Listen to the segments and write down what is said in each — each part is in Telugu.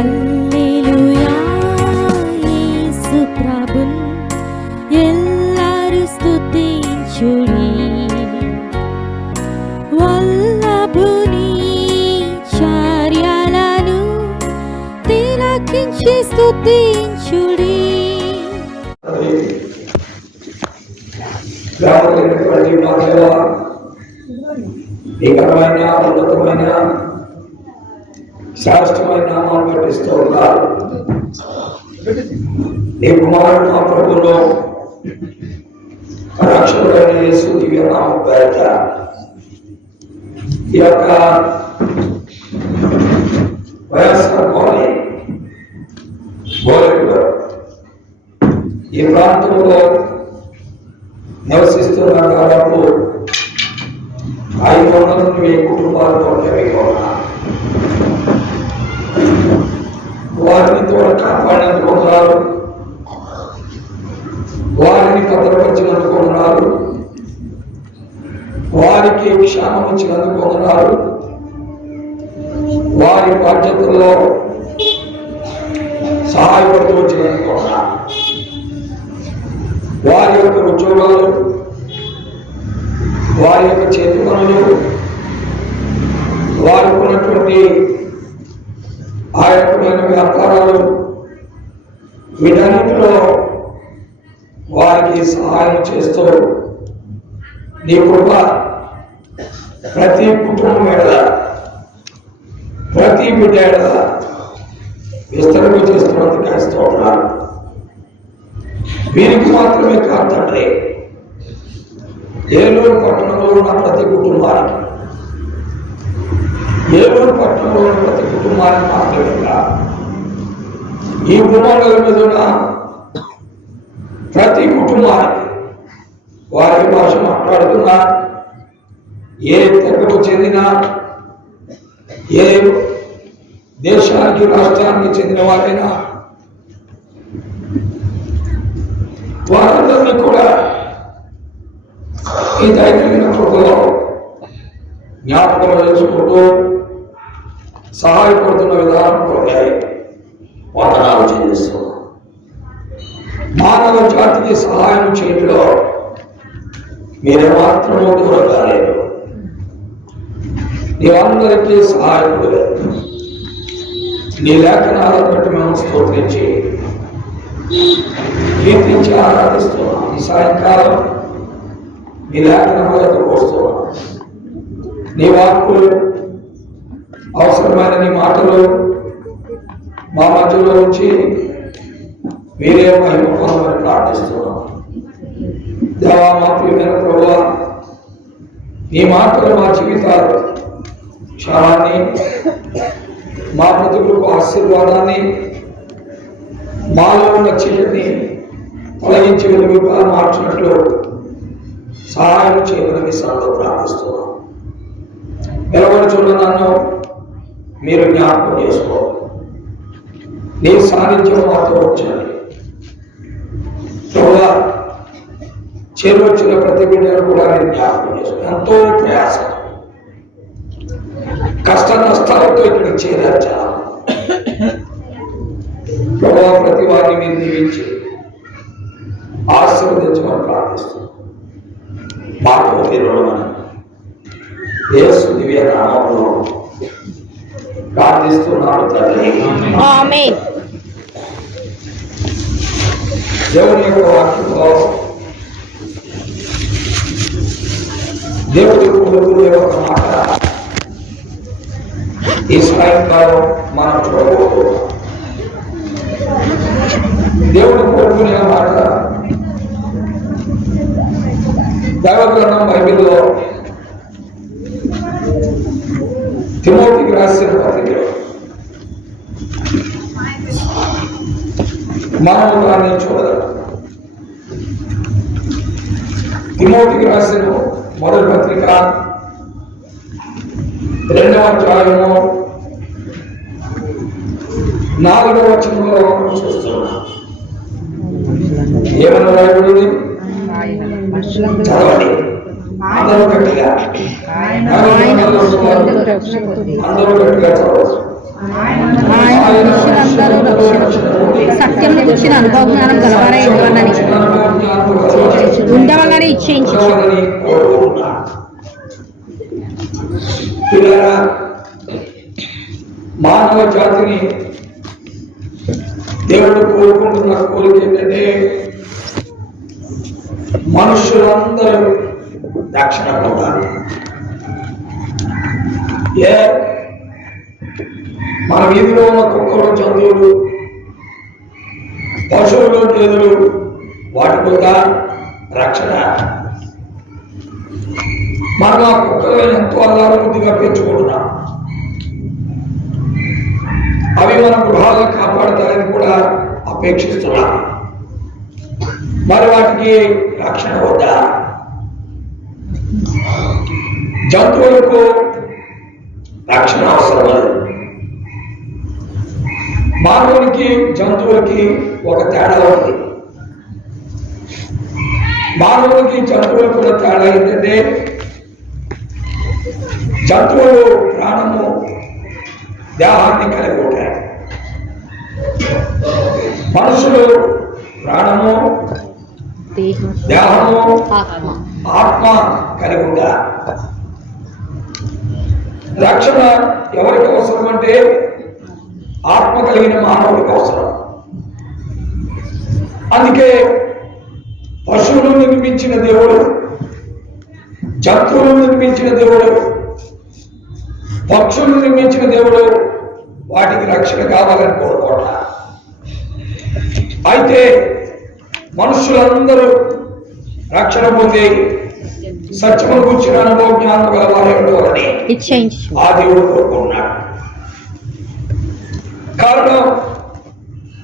హల్లెలూయా యేసు ప్రభున్ ఎల్లరు స్తుతించుడి. వల్లభుని చర్యలను తిలకించి స్తుతించుడి. భీకరమైన ఉన్నతమైన శ్రేష్టమైన నామాన్ని పట్టిస్తూ ఉన్నారు. నీ కుమారుడు మా ప్రభువులో రక్షకుడైన యేసు దివ్య నామం పేరిట ఈ యొక్క వైఎస్ఆర్ బోలెడు ఈ ప్రాంతంలో నివసిస్తున్న దాదాపు 500 నుండి 1000 కుటుంబాలతో వారిని కాపాడినందుకు ఉన్నారు, వారిని భద్రపరిచినందుకు ఉన్నారు, వారికి క్షేమం ఇచ్చినందుకు ఉన్నారు, వారి బాధ్యతల్లో సహాయపడుతూ వచ్చినందుకు ఉన్నారు. వారి యొక్క ఉద్యోగాలు, వారి యొక్క చేతి పనులు, వారికి ఉన్నటువంటి ఆ రకమైన వ్యాపారాలు, వీటన్నిటిలో వారికి సహాయం చేస్తూ నీ కృప ప్రతి కుటుంబం ఎడల, ప్రతి బిడ్డ ఎడల విస్తరణ చేస్తున్నందుకు కాస్తూ ఉన్నారు. వీరికి మాత్రమే కాదు తండ్రి, ఏలూరు పట్టణంలో ఉన్న ప్రతి కుటుంబానికి, ఏలూరు పట్టణంలో ఉన్న ప్రతి కుటుంబానికి మాత్రమే కాదు, ఈ భూమండల మీద ఉన్న ప్రతి కుటుంబానికి, వారి భాష మాట్లాడుతున్నా, ఏ తెగకు చెందిన, ఏ దేశానికి రాష్ట్రానికి చెందిన వారైనా వారందరినీ కూడా ఈ దైవిక కృపలో జ్ఞాపకం చేసుకుంటూ సహాయపడుతున్న విధానం కొరకై వందనాలు చెల్లిస్తున్నాం. మానవ జాతికి సహాయం చేయడంలో మీరే మాత్రము దూరం కాలేదు. నీవందరికీ సహాయకుడు. నీ లేఖనాలను బట్టి మేము స్తోత్రించి కీర్తించి ఆరాధిస్తున్నాం. ఈ సాయంకాలం నీ లేఖనములతో వస్తున్నాం. నీ వాక్కులు, అవసరమైన నీ మాటలు మా మధ్యలో ఉంచి మీరే మహిమ పొందమని ప్రార్థిస్తున్నాం. దేవా, మా ప్రియమైన ప్రభువా, నీ మాటలు మా జీవితాలు క్షణాన్ని, మా బ్రతుకులకు ఆశీర్వాదాన్ని, మాలో ఉన్న చీకటిని తొలగించి వెలుగుగా మార్చినట్లు సహాయం చేయమని సభలో ప్రార్థిస్తున్నాం. నిలబడుచున్న నన్ను మీరు జ్ఞాపకం చేసుకోవాలి. నీ సాన్నిధ్యం మాతో వచ్చాలి. చేరువచ్చిన ప్రతి బిడ్డను కూడా నేను జ్ఞాపకం చేసుకోవాలి. ఎంతో ప్రయాసం, కష్ట నష్టాలతో ఇక్కడికి చేరారు. ప్రభావ ప్రతి వారిని మీరు దీవించి ఆశీర్వదించమని ప్రార్థిస్తున్నాం. మాకు తిరుమలని యేసు దివ్య నామములో ప్రార్థిస్తున్నాడు తండ్రి. ఆమేన్. దేవుని యొక్క వాక్యంలో దేవుడి కొడుకుల యొక్క మాట ఈ సాయంకాలం మనం చూడబోతున్నాం. దేవుడి కొడుకునే మాట దైవగ్రంథం బైబిల్లో తిమోతికి రాసిన పత్రికలో మనం దాన్ని చూడగలం. తిమోతికి రాసిన మొదటి పత్రిక 2వ అధ్యాయము 4వ వచనంలో చూస్తున్నాం. ఏమన్నా రాయబడింది? చదవండి అందరూ గట్టిగా, అందరూ గట్టిగా చదవచ్చు. ఆయన మనుషులందరూ సత్యం గురించిన అనుభవ జ్ఞానం గలవారై ఉండవాలని ఇచ్చేయించు. మానవ జాతిని దేవుడు కోరుకుంటున్న కోరిక ఏంటంటే మనుషులందరూ రక్షణ పొందాలి. మన వీధిలో ఉన్న కుక్కలు, జంతువులు, పశువులు, గేదెలు వాటి కూడా రక్షణ. మనం ఆ కుక్కలు ఎంతో అల్లారబుద్ధిగా పెంచుకుంటున్నాం. అవి మన గృహాలను కాపాడతారని కూడా అపేక్షిస్తున్నాం. మరి వాటికి రక్షణ వద్దా? జంతువులకు రక్షణ అవసరం లేదు. మానవునికి జంతువులకి ఒక తేడా ఉంది. మానవునికి జంతువులకు కూడా తేడా ఏంటంటే జంతువులు ప్రాణము, దేహాన్ని కలిగి ఉంటాయి. మనుషులు ప్రాణము, దేహము, ఆత్మ కలిగి ఉంటారు. రక్షణ ఎవరికి అవసరం అంటే ఆత్మ కలిగిన మానవుడికి అవసరం. అందుకే పశువులు నిర్మించిన దేవుడు, జంతువులు నిర్మించిన దేవుడు, పక్షులు నిర్మించిన దేవుడు వాటికి రక్షణ కావాలని కోరుకోవట. అయితే మనుషులందరూ రక్షణ పొంది సత్యమును కూర్చున్న అనుభవ జ్ఞానం గలవాలని ఆ దేవుడు కోరుకుంటున్నాడు. కారణం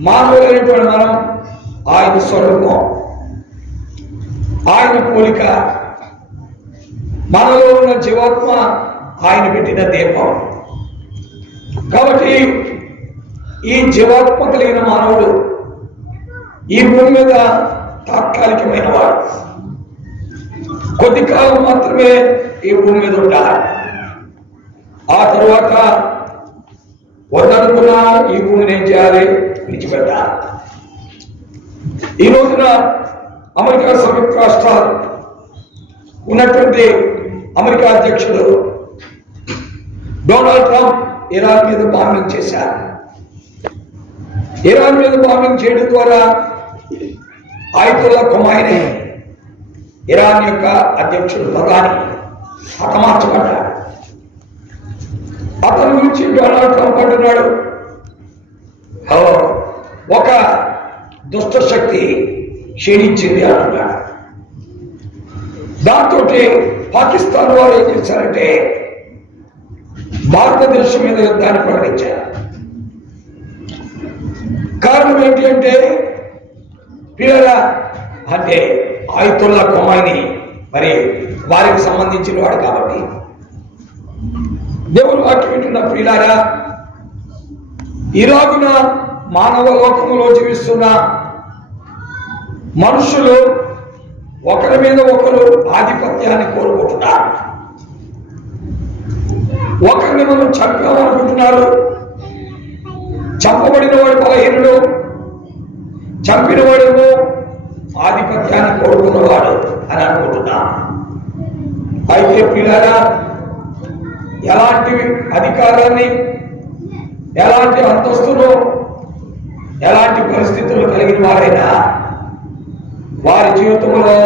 మానవులైనటువంటి మనం ఆయన స్వరూపం, ఆయన పోలిక. మనలో ఉన్న జీవాత్మ ఆయన పెట్టిన దీపం. కాబట్టి ఈ జీవాత్మ కలిగిన మానవుడు ఈ భూమి మీద తాత్కాలికమైన వాడు. కొద్ది కాలం మాత్రమే ఈ భూమి మీద ఉంటారు. ఆ తరువాత వద్దనుకున్నా ఈ భూమిని ఏం చేయాలి? విడిచిపెట్టాలి. ఈ రోజున అమెరికా సంయుక్త రాష్ట్రాలు ఉన్నటువంటి అమెరికా అధ్యక్షుడు డొనాల్డ్ ట్రంప్ ఇరాన్ మీద బాంబింగ్ చేశారు. ఇరాన్ మీద బాంబింగ్ చేయడం ద్వారా ఆయతుల్లా ఖొమైనీ ఇరాన్ యొక్క అధ్యక్షుడు ప్రధాని హతమార్చబడ్డాడు. అతని గురించి డొనాల్డ్ ట్రంప్ అంటున్నాడు, ఒక దుష్ట శక్తి క్షీణించింది అంటున్నాడు. దాంతో పాకిస్తాన్ వారు ఏం చేశారంటే భారతదేశం మీద యుద్ధాన్ని ప్రకటించారు. కారణం ఏంటి అంటే పిల్లరా అంటే ఆయతుల్లా ఖొమైనీ మరి వారికి సంబంధించిన వాడు కాబట్టి. దేవుడు వాక్యం వింటున్న ప్రియులారా, ఇలాగున మానవ లోకములో జీవిస్తున్న మనుషులు ఒకరి మీద ఒకరు ఆధిపత్యాన్ని కోరుకుంటున్నారు. ఒకరిని మనం చంపామనుకుంటున్నారు. చంపబడిన వాడు బలహీనుడు, చంపిన వాడేమో ఆధిపత్యాన్ని కోరుకున్నవాడు అని అనుకుంటున్నా. అయితే పిల్లరా, ఎలాంటి అధికారాన్ని, ఎలాంటి అంతస్తును, ఎలాంటి పరిస్థితులు కలిగిన వారైనా వారి జీవితంలో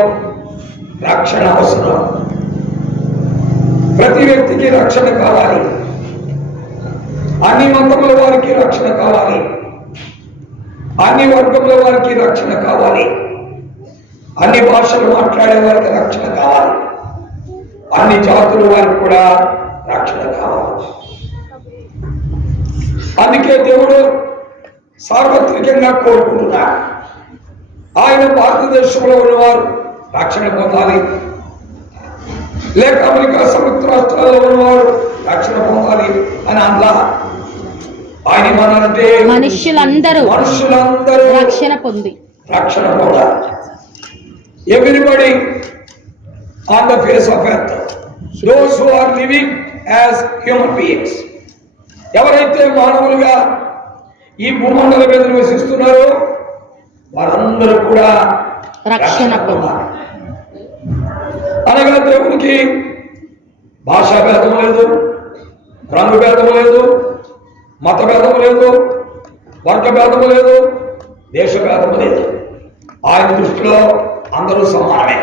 రక్షణ అవసరం. ప్రతి వ్యక్తికి రక్షణ కావాలి. అన్ని మతముల వారికి రక్షణ కావాలి. అన్ని వర్గముల వారికి రక్షణ కావాలి. అన్ని భాషలు మాట్లాడే వారికి రక్షణ కావాలి. అన్ని జాతుల వారికి కూడా రక్షణ కావాలి. అందుకే దేవుడు సార్వత్రికంగా కోరుకుంటున్నాడు, ఆయన భారతదేశంలో ఉన్నవారు రక్షణ పొందాలి, లేక అమెరికా సంయుక్త రాష్ట్రాల్లో ఉన్నవారు రక్షణ పొందాలి అని అలా ఆయన ఏమన్నారంటే మనుషులందరూ రక్షణ పొందాలి. Everybody on the face of earth, those who are living as human beings, ఎవరైతే మానవులుగా ఈ భూమండలం మీద నివసిస్తున్నారో వారందరూ కూడా రక్షణ పొందాలి. అనగా దేవునికి భాషా భేదం లేదు, రంగు భేదం లేదు, మత భేదం లేదు, వర్గ భేదం లేదు, దేశ భేదం లేదు. ఆయన దృష్టిలో అందరూ సమానమే.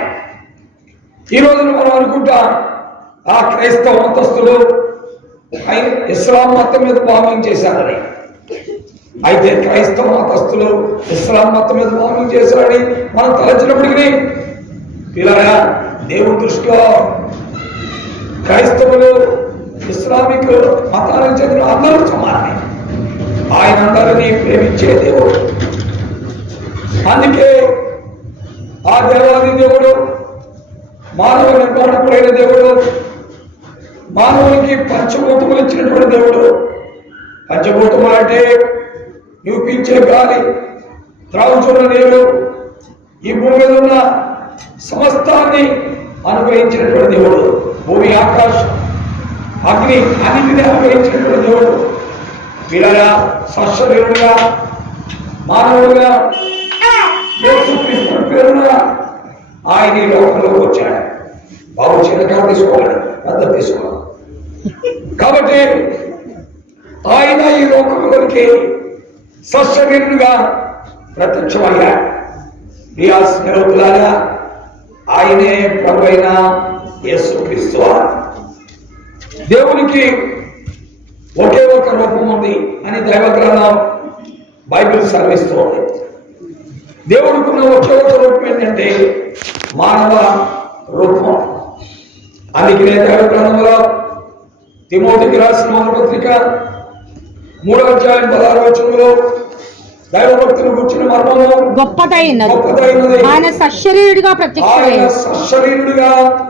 ఈ రోజున మనం అనుకుంటాం ఆ క్రైస్తవ మతస్థులు ఇస్లాం మతం మీద బాంబింగ్ చేశారని. అయితే క్రైస్తవ మతస్థులు ఇస్లాం మతం మీద బాంబింగ్ చేశారని మనం తలచినప్పటికీ పిల్లరా, దేవుని దృష్టిలో క్రైస్తవులు ఇస్లామిక్ మతానికి చెందిన అందరూ సమానమే. ఆయన అందరినీ ప్రేమించే దేవుడు. అందుకే ఆ దేవాది దేవుడు మానవ నిర్మాణకుడైన దేవుడు, మానవునికి పంచభూతములు ఇచ్చినటువంటి దేవుడు. పంచభూతములు అంటే నువ్వు పీల్చే గాలి, త్రాగుచున్న నీరు, ఈ భూమి మీద ఉన్న సమస్తాన్ని అనుగ్రహించినటువంటి దేవుడు. భూమి, ఆకాశం, అగ్ని అన్నింటినీ అనుగ్రహించినటువంటి దేవుడు. వీళ్ళగా స్వశరీరుడుగా మానవుడుగా యేసుక్రీస్తు పేరున ఆయన ఈ లోకంలోకి వచ్చాడు. బాబు చిన్నగా తీసుకోవాలి, పెద్ద తీసుకోవాలి. కాబట్టి ఆయన ఈ లోకంలోకి స్వశరీరుడుగా ప్రత్యక్షమయ్యాడు. ప్రియా స్నేహితులారా, ఆయనే ప్రభువైన యేసుక్రీస్తు. దేవునికి ఒకే ఒక రూపం ఉంది అని దైవ గ్రంథం బైబిల్ సెలవిస్తోంది. దేవుడికి ఉన్న ఒకే ఒక రూపం ఏంటంటే మానవ రూపం. అందుకనే దైవ గ్రంథంలో తిమోతికి రాసిన మొదటి పత్రిక 3వ అధ్యాయం 16వ వచనంలో దైవభక్తులు కూర్చున్న మర్మము గొప్పదైనది, ఆయన సశరీరుడిగా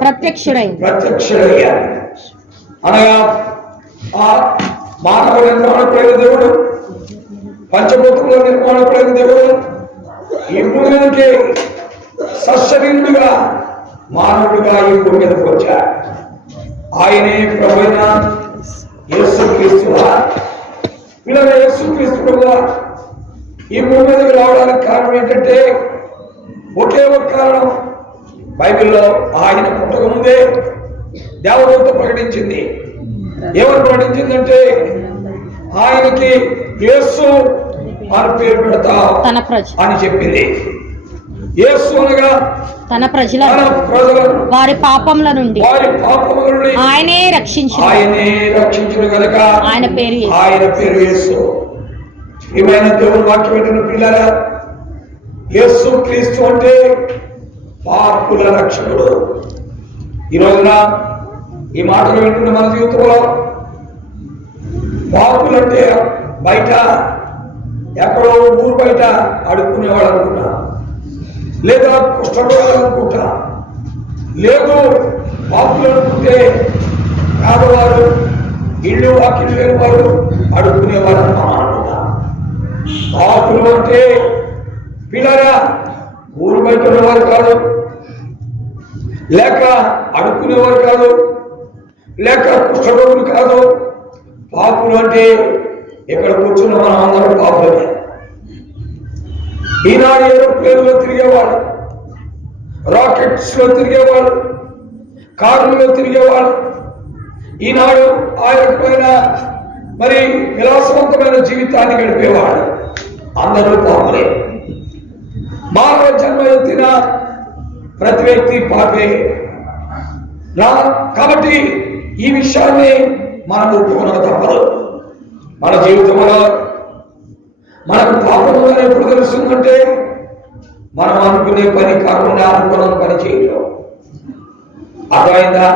ప్రత్యక్షుడయ్యాడు. అనగా ఆ మానవ నిర్మాణకుడైన దేవుడు, పంచభూతముల నిర్మాణకుడైన దేవుడు ఈ భూమి మీదకి సశరీరుడుగా మానవుడిగా ఈ భూమి మీదకి వచ్చాడు. ఆయనే ప్రభువైన యేసుక్రీస్తు. వీళ్ళ యేసుక్రీస్తు ప్రభువా ఈ భూమి మీదకి రావడానికి కారణం ఏంటంటే ఒకే ఒక కారణం. బైబిల్లో ఆయన పుట్టక ముందే దేవదూత ప్రకటించింది. ఏమని ప్రకటించిందంటే ఆయనకి యేసు అని పేరు పెడతా అని చెప్పింది. యేసు అనగా తన ప్రజలను వారి పాపముల నుండి ఆయనే రక్షించును గనుక ఆయన పేరు యేసు. ఏమైనా దేవుడు వాక్యం పెట్టిన పిల్లల, యేసు క్రీస్తు అంటే పాపుల రక్షకుడు. ఈ రోజున ఈ మాటలు వింటున్న మన జీవితంలో పాపులంటే బయట ఎక్కడో ఊరు బయట అడుక్కునేవాడు అనుకుంటా, లేదా కుష్ఠరోగులు అనుకుంటా, లేదు పాపులు అనుకుంటే పేదవారు, ఇళ్ళు వాకిళ్ళు లేని వారు అడుక్కునేవారు అనుకుంటా. పాపులు అంటే పిల్లరా ఊరు బయట ఉన్నవారు కాదు, లేక అడుక్కునేవారు కాదు, లేక కుష్ఠరోగులు కాదు. పాపులు అంటే ఇక్కడ కూర్చున్న మనం అందరం పాపులమే. ఈనాడు ఏరోప్లేన్లో తిరిగేవాడు, రాకెట్స్ లో తిరిగేవాడు, కారులో తిరిగేవాడు, ఈనాడు ఆ రకమైన మరి విలాసవంతమైన జీవితాన్ని గడిపేవాడు అందరూ పాపులే. మానవ జన్మ ఎత్తిన ప్రతి వ్యక్తి పాపే. కాబట్టి ఈ విషయాన్ని మనం ఒప్పుకోవడం తప్పదు. మన జీవితంలో మనకు పాపం ఉందని ఎప్పుడు తెలుస్తుందంటే మనం అనుకునే పని కాకుండా అనుకున్న పని చేయటం. అర్థమైందా?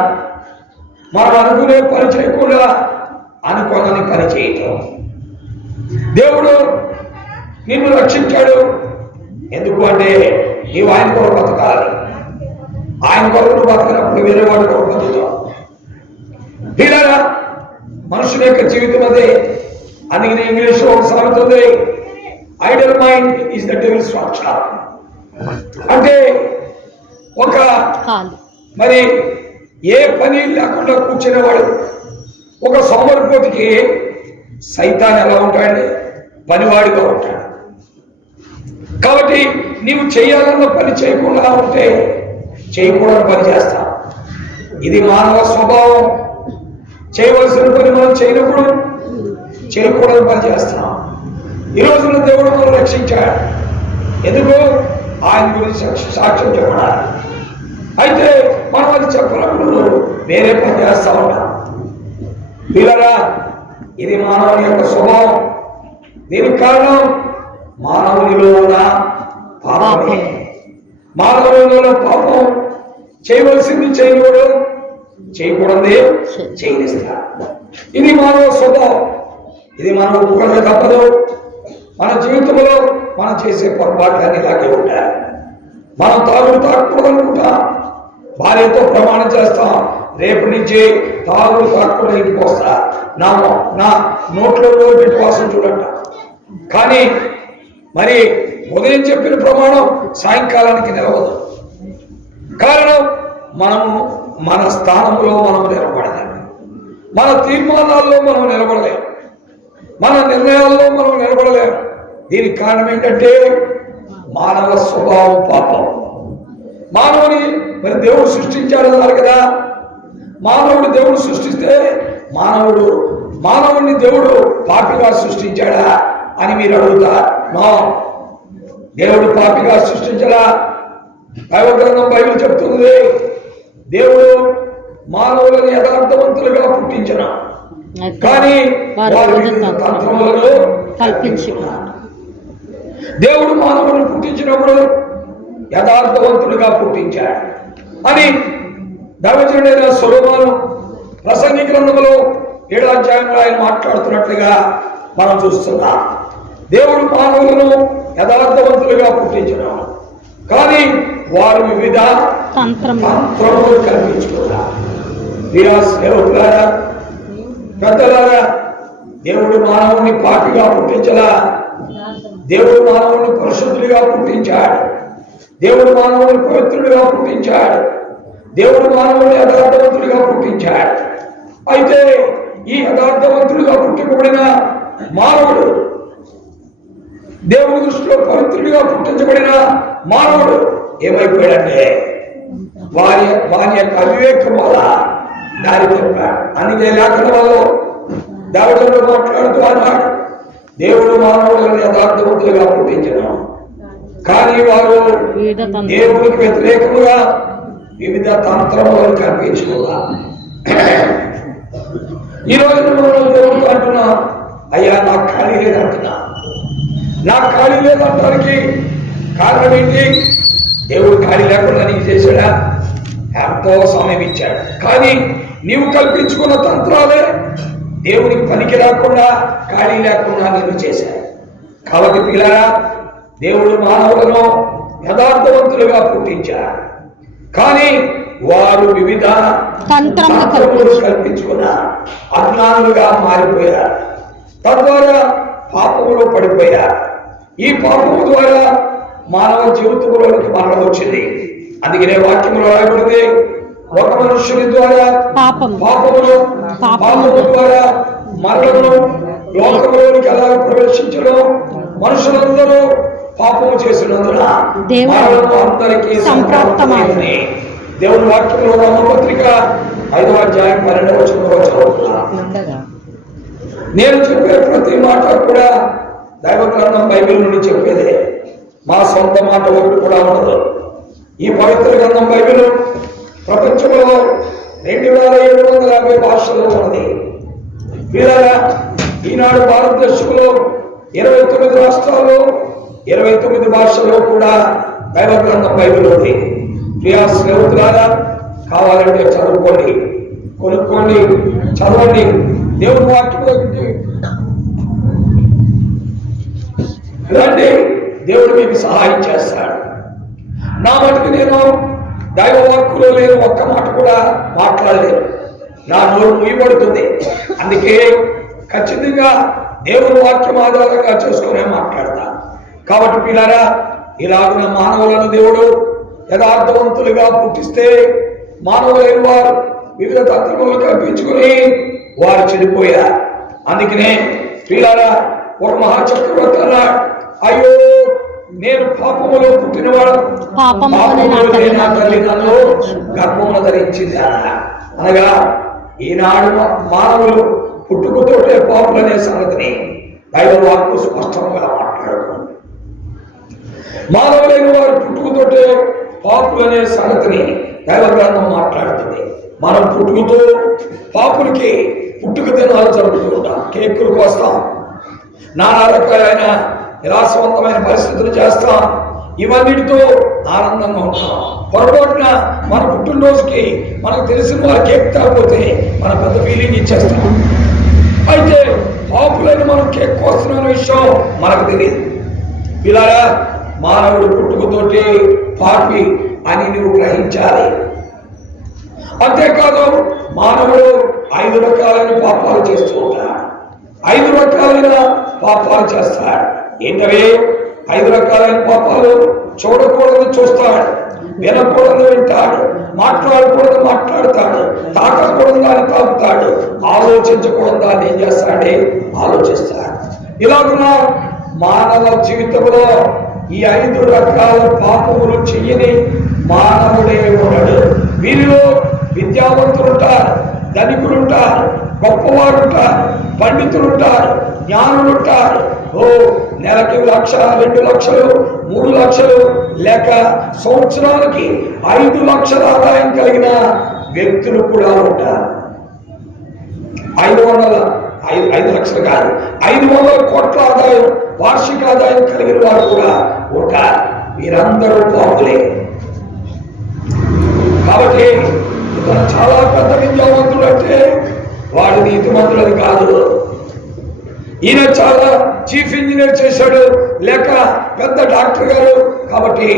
మనం అనుకునే పని చేయకుండా అనుకోనని పని చేయటం. దేవుడు నిన్ను రక్షించాడు. ఎందుకు అంటే నీవు ఆయన కొరకు బతకాలి. ఆయన కొరకు నువ్వు బతకనప్పుడు వేరే వాడి కొరకు బతుకుతావు. వీళ్ళరా మనుషుల యొక్క జీవితం అదే. అందుకని ఇంగ్లీష్ ఒక సామెత ఉంది, Idol mind is the devils workshop. అంటే ఒక మరి ఏ పని లేకుండా కూర్చునేవాడు, ఒక సోమరిపోతుకి సైతాన్ ఎలా ఉంటాడండి? పనివాడిగా ఉంటాడు. కాబట్టి నీవు చేయాలన్న పని చేయకుండా ఉంటే చేయకూడని పని చేస్తావు. ఇది మానవ స్వభావం. చేయవలసిన పని మనం చేయనప్పుడు చేయకూడని పని చేస్తాం. ఈ రోజున దేవుడు మనం రక్షించాడు. ఎందుకు? ఆయన గురించి సాక్ష్యం చెప్పడానికి. అయితే మనం అది చెప్పినప్పుడు వేరే పని చేస్తా ఉంటాం. పిల్లరా, ఇది మానవుని యొక్క స్వభావం. దీనికి కారణం మానవునిలో ఉన్న పాపమే. మానవునిలో ఉన్న పాపం చేయవలసింది చేయకూడదు, చేయకూడదే చేయనిస్తాడు. ఇది మానవ స్వభావం. ఇది మనం ఒప్పుకోక తప్పదు. మన జీవితంలో మనం చేసే పొరపాట్లన్నీ ఇలాగే ఉంటాయి. మనం తాగకూడదనుకుంటాం, భార్యతో ప్రమాణం చేస్తాం, రేపు నుంచి తాగుడు తాగకుండా ఇంటికి వస్తా, నా నోట్లో నోరు పెట్టి వాసన చూడంట. కానీ మరి ఉదయం చెప్పిన ప్రమాణం సాయంకాలానికి నిలవదు. కారణం మనము మన స్థానంలో మనం నిలబడలేము, మన తీర్మానాల్లో మనం నిలబడలేము, మన నిర్ణయాల్లో మనం నిలబడలేము. దీనికి కారణం ఏంటంటే మానవ స్వభావం, పాపం. మానవుని మరి దేవుడు సృష్టించాడన్నారు కదా. మానవుడు దేవుడు సృష్టిస్తే మానవుడిని దేవుడు పాపిగా సృష్టించాడా అని మీరు అడుగుతారు. నో, దేవుడు పాపిగా సృష్టించడా. దైవ గ్రంథం బైబిల్ చెప్తుంది, దేవుడు మానవులను యథార్థవంతులుగా పుట్టించిన, కానీ వారి తంత్రములను కల్పించుకున్నాడు. దేవుడు మానవులను పుట్టించినప్పుడు యథార్థవంతులుగా పుట్టించాడు అని దైవజనుడైన సొలొమోను ప్రసంగి గ్రంథంలో 7వ అధ్యాయంలో ఆయన మాట్లాడుతున్నట్లుగా మనం చూస్తున్నాం. దేవుడు మానవులను యథార్థవంతులుగా పుట్టించిన, కానీ వారు వివిధ తంత్రములు కల్పించుకున్నారు. సేవకులారా, పెద్దలారా, దేవుడు మానవుని పాపిగా పుట్టించలా. దేవుడు మానవుని పరిశుద్ధుడిగా పుట్టించాడు. దేవుడు మానవుని పవిత్రుడిగా పుట్టించాడు. దేవుడు మానవుని యథార్థవంతుడిగా పుట్టించాడు. అయితే ఈ యథార్థవంతుడిగా పుట్టింపబడిన మానవుడు, దేవుని దృష్టిలో పవిత్రుడిగా పుట్టించబడిన మానవుడు ఏమైపోయాడంటే వారి యొక్క అవివేకం వల్ల దారి తప్పాడు. అందుకే లేఖనాల్లో దేవతలు మాట్లాడుతూ అన్నాడు, దేవుడు మానవులను యథార్థవంతులుగా పుట్టించను, కానీ వారు దేవునికి వ్యతిరేకముగా వివిధ తంత్రములను కల్పించుకున్నారు. ఈ రోజు మనం దేవుడు అంటున్నా, అయ్యా నాకు ఖాళీ లేదంటున్నా. నాకు ఖాళీ లేదంటానికి కారణం ఏంటి? దేవుడు ఖాళీ లేకుండా నీకు చేశాడా? ఎంతో సమయం ఇచ్చాడు, కానీ నీవు కల్పించుకున్న తంత్రాలే దేవునికి పనికి రాకుండా, ఖాళీ లేకుండా నేను చేశాడు. కాబట్టి పిల్లరా, దేవుడు మానవులను యథార్థవంతులుగా పుట్టించాడు, కానీ వారు వివిధ తంత్రములు కల్పించుకున్న అజ్ఞానులుగా మారిపోయారు. తద్వారా పాపములో పడిపోయారు. ఈ పాపము ద్వారా మానవ జీవితంలోనికి మరణం వచ్చింది. అందుకనే వాక్యములో రాయబడితే, ఒక మనుష్యుని ద్వారా పాపము ద్వారా మరణము లోకములోనికి ఎలా ప్రవేశించడం, మనుషులందరూ పాపము చేసినందున మరణము అందరికీ సంప్రాప్తమైంది. దేవుని వాక్యంలో రోమపత్రిక 5వ అధ్యాయం 12వ వచనంలో చదువుతున్నా. నేను చెప్పే ప్రతి మాట కూడా దైవ గ్రంథం బైబిల్ నుండి చెప్పేదే. మా సొంత మాట ఒకటి కూడా ఉండదు. ఈ పవిత్ర గ్రంథం బైబిల్ ప్రపంచంలో 2750 భాషల్లో ఉన్నది. వీళ్ళగా ఈనాడు భారతదేశంలో 29 రాష్ట్రాల్లో 29 భాషల్లో కూడా దైవ గ్రంథం బైబిల్ ఉంది. ప్రియా స్నేహితులారా, కావాలంటే చదువుకోండి, కొనుక్కోండి, చదవండి. దేవుని వాక్యం రండి, దేవుడు మీకు సహాయం చేస్తాడు. నా మటుకు నేను దైవ వాక్కులో లేని ఒక్క మాట కూడా మాట్లాడలేను. నా నోరు ముయ్యబడుతుంది. అందుకే ఖచ్చితంగా దేవుని వాక్యం ఆధారంగా చేసుకునే మాట్లాడతా. కాబట్టి పిల్లరా, ఇలాగున్న మానవులను దేవుడు యథార్థవంతులుగా పుట్టిస్తే మానవులైన వారు వివిధ తంత్రములు కల్పించుకుని వారు చెడిపోయారు. అందుకనే పిల్లరా, ఒక మహాచక్రవర్తి అన్నాడు, అయ్యో నేను పాపములో పుట్టినవాడు, పాపములోనే నా తల్లి నన్ను గర్భమున ధరించింది అనగా ఈనాడు మానవులు పుట్టుకతోటే పాపులనే సంగతిని దైవ వాక్కు స్పష్టంగా మాట్లాడుతుంది. మానవులైన వారు పుట్టుకతోటే పాపులనే సంగతిని దైవ గ్రంథం మాట్లాడుతుంది. మనం పుట్టుకతో పాపులకి పుట్టుక దినాలు జరుపుతూ ఉంటాం, కేకులకు వస్తాం, నానా రకాలైన విలాసవంతమైన పరిస్థితులు చేస్తాం, ఇవన్నిటితో ఆనందంగా ఉంటాం. పొరపాటున మన పుట్టినరోజుకి మనకు తెలిసిన వారు కేక్ తాగిపోతే మన పెద్ద ఫీలింగ్ ఇచ్చేస్తాం. అయితే పాపులైన మనం కేక్ కోస్తున్న విషయం మనకు తెలియదు. ఇలా మానవుడు పుట్టుకతోటి పాపి అని నువ్వు గ్రహించాలి. అంతేకాదు మానవుడు 5 రకాలైన పాపాలు చేస్తూ ఉంటాడు. 5 రకాలైన పాపాలు చేస్తాడు. ఏంటవి 5 రకాలైన పాపాలు? చూడకూడదు చూస్తాడు, వినకూడదు వింటాడు, మాట్లాడకూడదు మాట్లాడతాడు, తాకకూడదు దాన్ని తాకుతాడు, ఆలోచించకూడదు దాన్ని ఏం చేస్తాడే ఆలోచిస్తాడు. ఇలాగున మానవ జీవితంలో ఈ 5 రకాల పాపములు చెయ్యని మానవుడే ఉన్నాడు. వీరిలో విద్యావంతులుంటారు, ధనికులుంటారు, గొప్పవారుంటారు, పండితులుంటారు, జ్ఞానులుంటారు. నెలకి 1,00,000, 2 లక్షలు, 3 లక్షలు లేక సంవత్సరానికి 5 లక్షల ఆదాయం కలిగిన వ్యక్తులు కూడా ఉంటారు. 5 లక్షలు కాదు, 500 కోట్ల ఆదాయం, వార్షిక ఆదాయం కలిగిన వారు కూడా ఉంటారు. వీరందరూ పాపులే. కాబట్టి ఇతను చాలా పెద్ద విద్యావంతుడు అంటే వాడు నీతిమంతుడని కాదు. ఈయన చాలా చీఫ్ ఇంజనీర్ చేశాడు లేక పెద్ద డాక్టర్ గారు కాబట్టి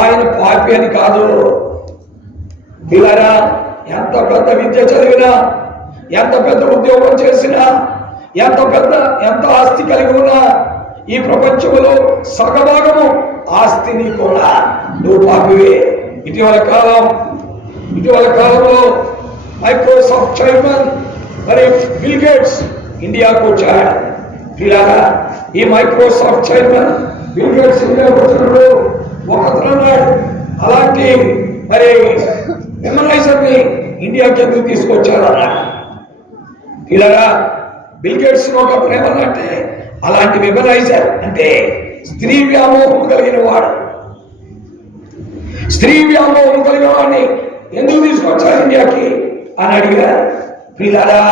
ఆయన పాపి అని కాదు. పిల్లరా, ఎంత పెద్ద విద్య చదివినా, ఎంత పెద్ద ఉద్యోగం చేసినా, ఎంత ఆస్తి కలిగి ఉన్నా, ఈ ప్రపంచంలో సగభాగము ఆస్తిని కూడా నువ్వు పాపివే. ఇటీవల కాలంలో మైక్రోసాఫ్ట్ చైర్మన్ మరి బిల్ గేట్స్ ఇండియాకు వచ్చాడు. ఇలాగా ఈ మైక్రోసాఫ్ట్ చైర్మన్ బిల్ గేట్స్ ఇండియాకు వచ్చినప్పుడు ఒకతను అన్నాడు, అలాంటి మరి మెమరైజర్ ని ఇండియాకి ఎందుకు తీసుకొచ్చారు అన్నాడు. ఇలాగా బిల్ గేట్స్ ఒకతను ఏమన్నంటే, అలాంటి మెమరైజర్ అంటే స్త్రీ వ్యామోహం కలిగిన వాడు, స్త్రీ వ్యామోహం కలిగిన వాడిని ఎందుకు తీసుకొచ్చారు ఇండియాకి అని అడిగారు. పిల్లరా,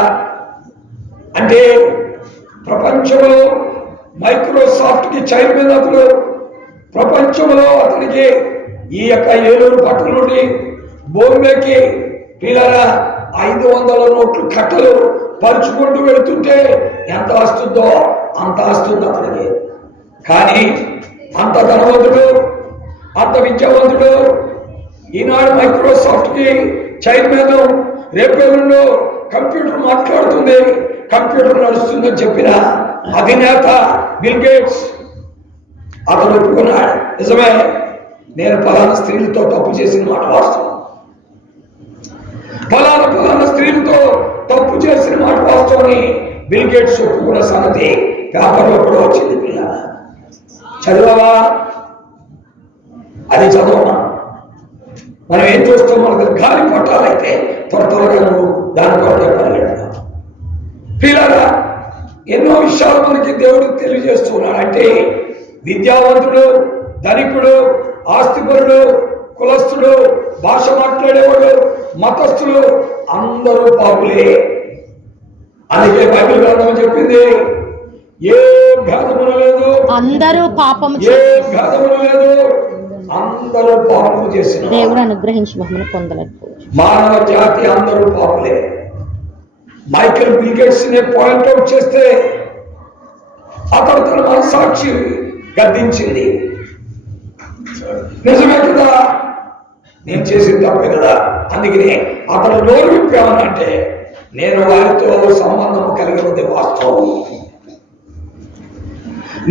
అంటే ప్రపంచంలో మైక్రోసాఫ్ట్ కి చైర్మన్ అతను, ప్రపంచంలో అతనికి ఈ యొక్క ఏలూరు పట్టణం నుండి బొంబేకి పిల్లరా 500 నోట్లు కట్టలు పరుచుకుంటూ వెళుతుంటే ఎంత వస్తుందో అంత వస్తుంది అతనికి. కానీ అంత ధనవంతుడు, అంత విద్యావంతుడు, ఈనాడు మైక్రోసాఫ్ట్ కి చైర్మన్, రేపేళ్ళలో కంప్యూటర్ మాట్లాడుతుంది, కంప్యూటర్ నడుస్తుందని చెప్పిన అధినేత బిల్ గేట్స్ అతను ఒప్పుకున్నాడు. నిజమే, నేను ఫలానా స్త్రీలతో తప్పు చేసిన మాట వాస్తవం, ఫలానా స్త్రీలతో తప్పు చేసిన మాట వాస్తవని బిల్ గేట్స్ ఒప్పుకున్న సంగతి పేపర్లో కూడా వచ్చింది. పిల్ల చదివావా? అది చదవమా? మనం ఏం చూస్తాం, మనకు గాలి పట్టాలైతే త్వరగా నువ్వు దాని కొరకే పరిగెడతాం. పిల్లరా, ఎన్నో విషయాలు మనకి దేవుడు తెలియజేస్తున్నాడు. అంటే విద్యావంతుడు, ధనికుడు, ఆస్తిపరుడు, కులస్థుడు, భాష మాట్లాడేవాడు, మతస్థులు అందరూ పాపులే. అందుకే బైబిల్ గ్రంథం చెప్పింది, ఏ భేదములు లేదు, అందరూ పాపము ఏ భేదములు లేదు, అందరూ పాపము చేసిన దేవుడు అనుగ్రహించి మహిమను పొందలేకపోవచ్చు. మానవ జాతి అందరూ పాపులే. మైకేల్ బిల్ గేట్స్ ని పాయింట్అవుట్ చేస్తే అతను తన మనసాక్షి గద్దించింది. నిజమే కదా, నేను చేసింది తప్పే కదా. అందుకనే అతను నోరు విప్పామనంటే నేను వారితో సంబంధం కలిగి ఉంది వాస్తవం,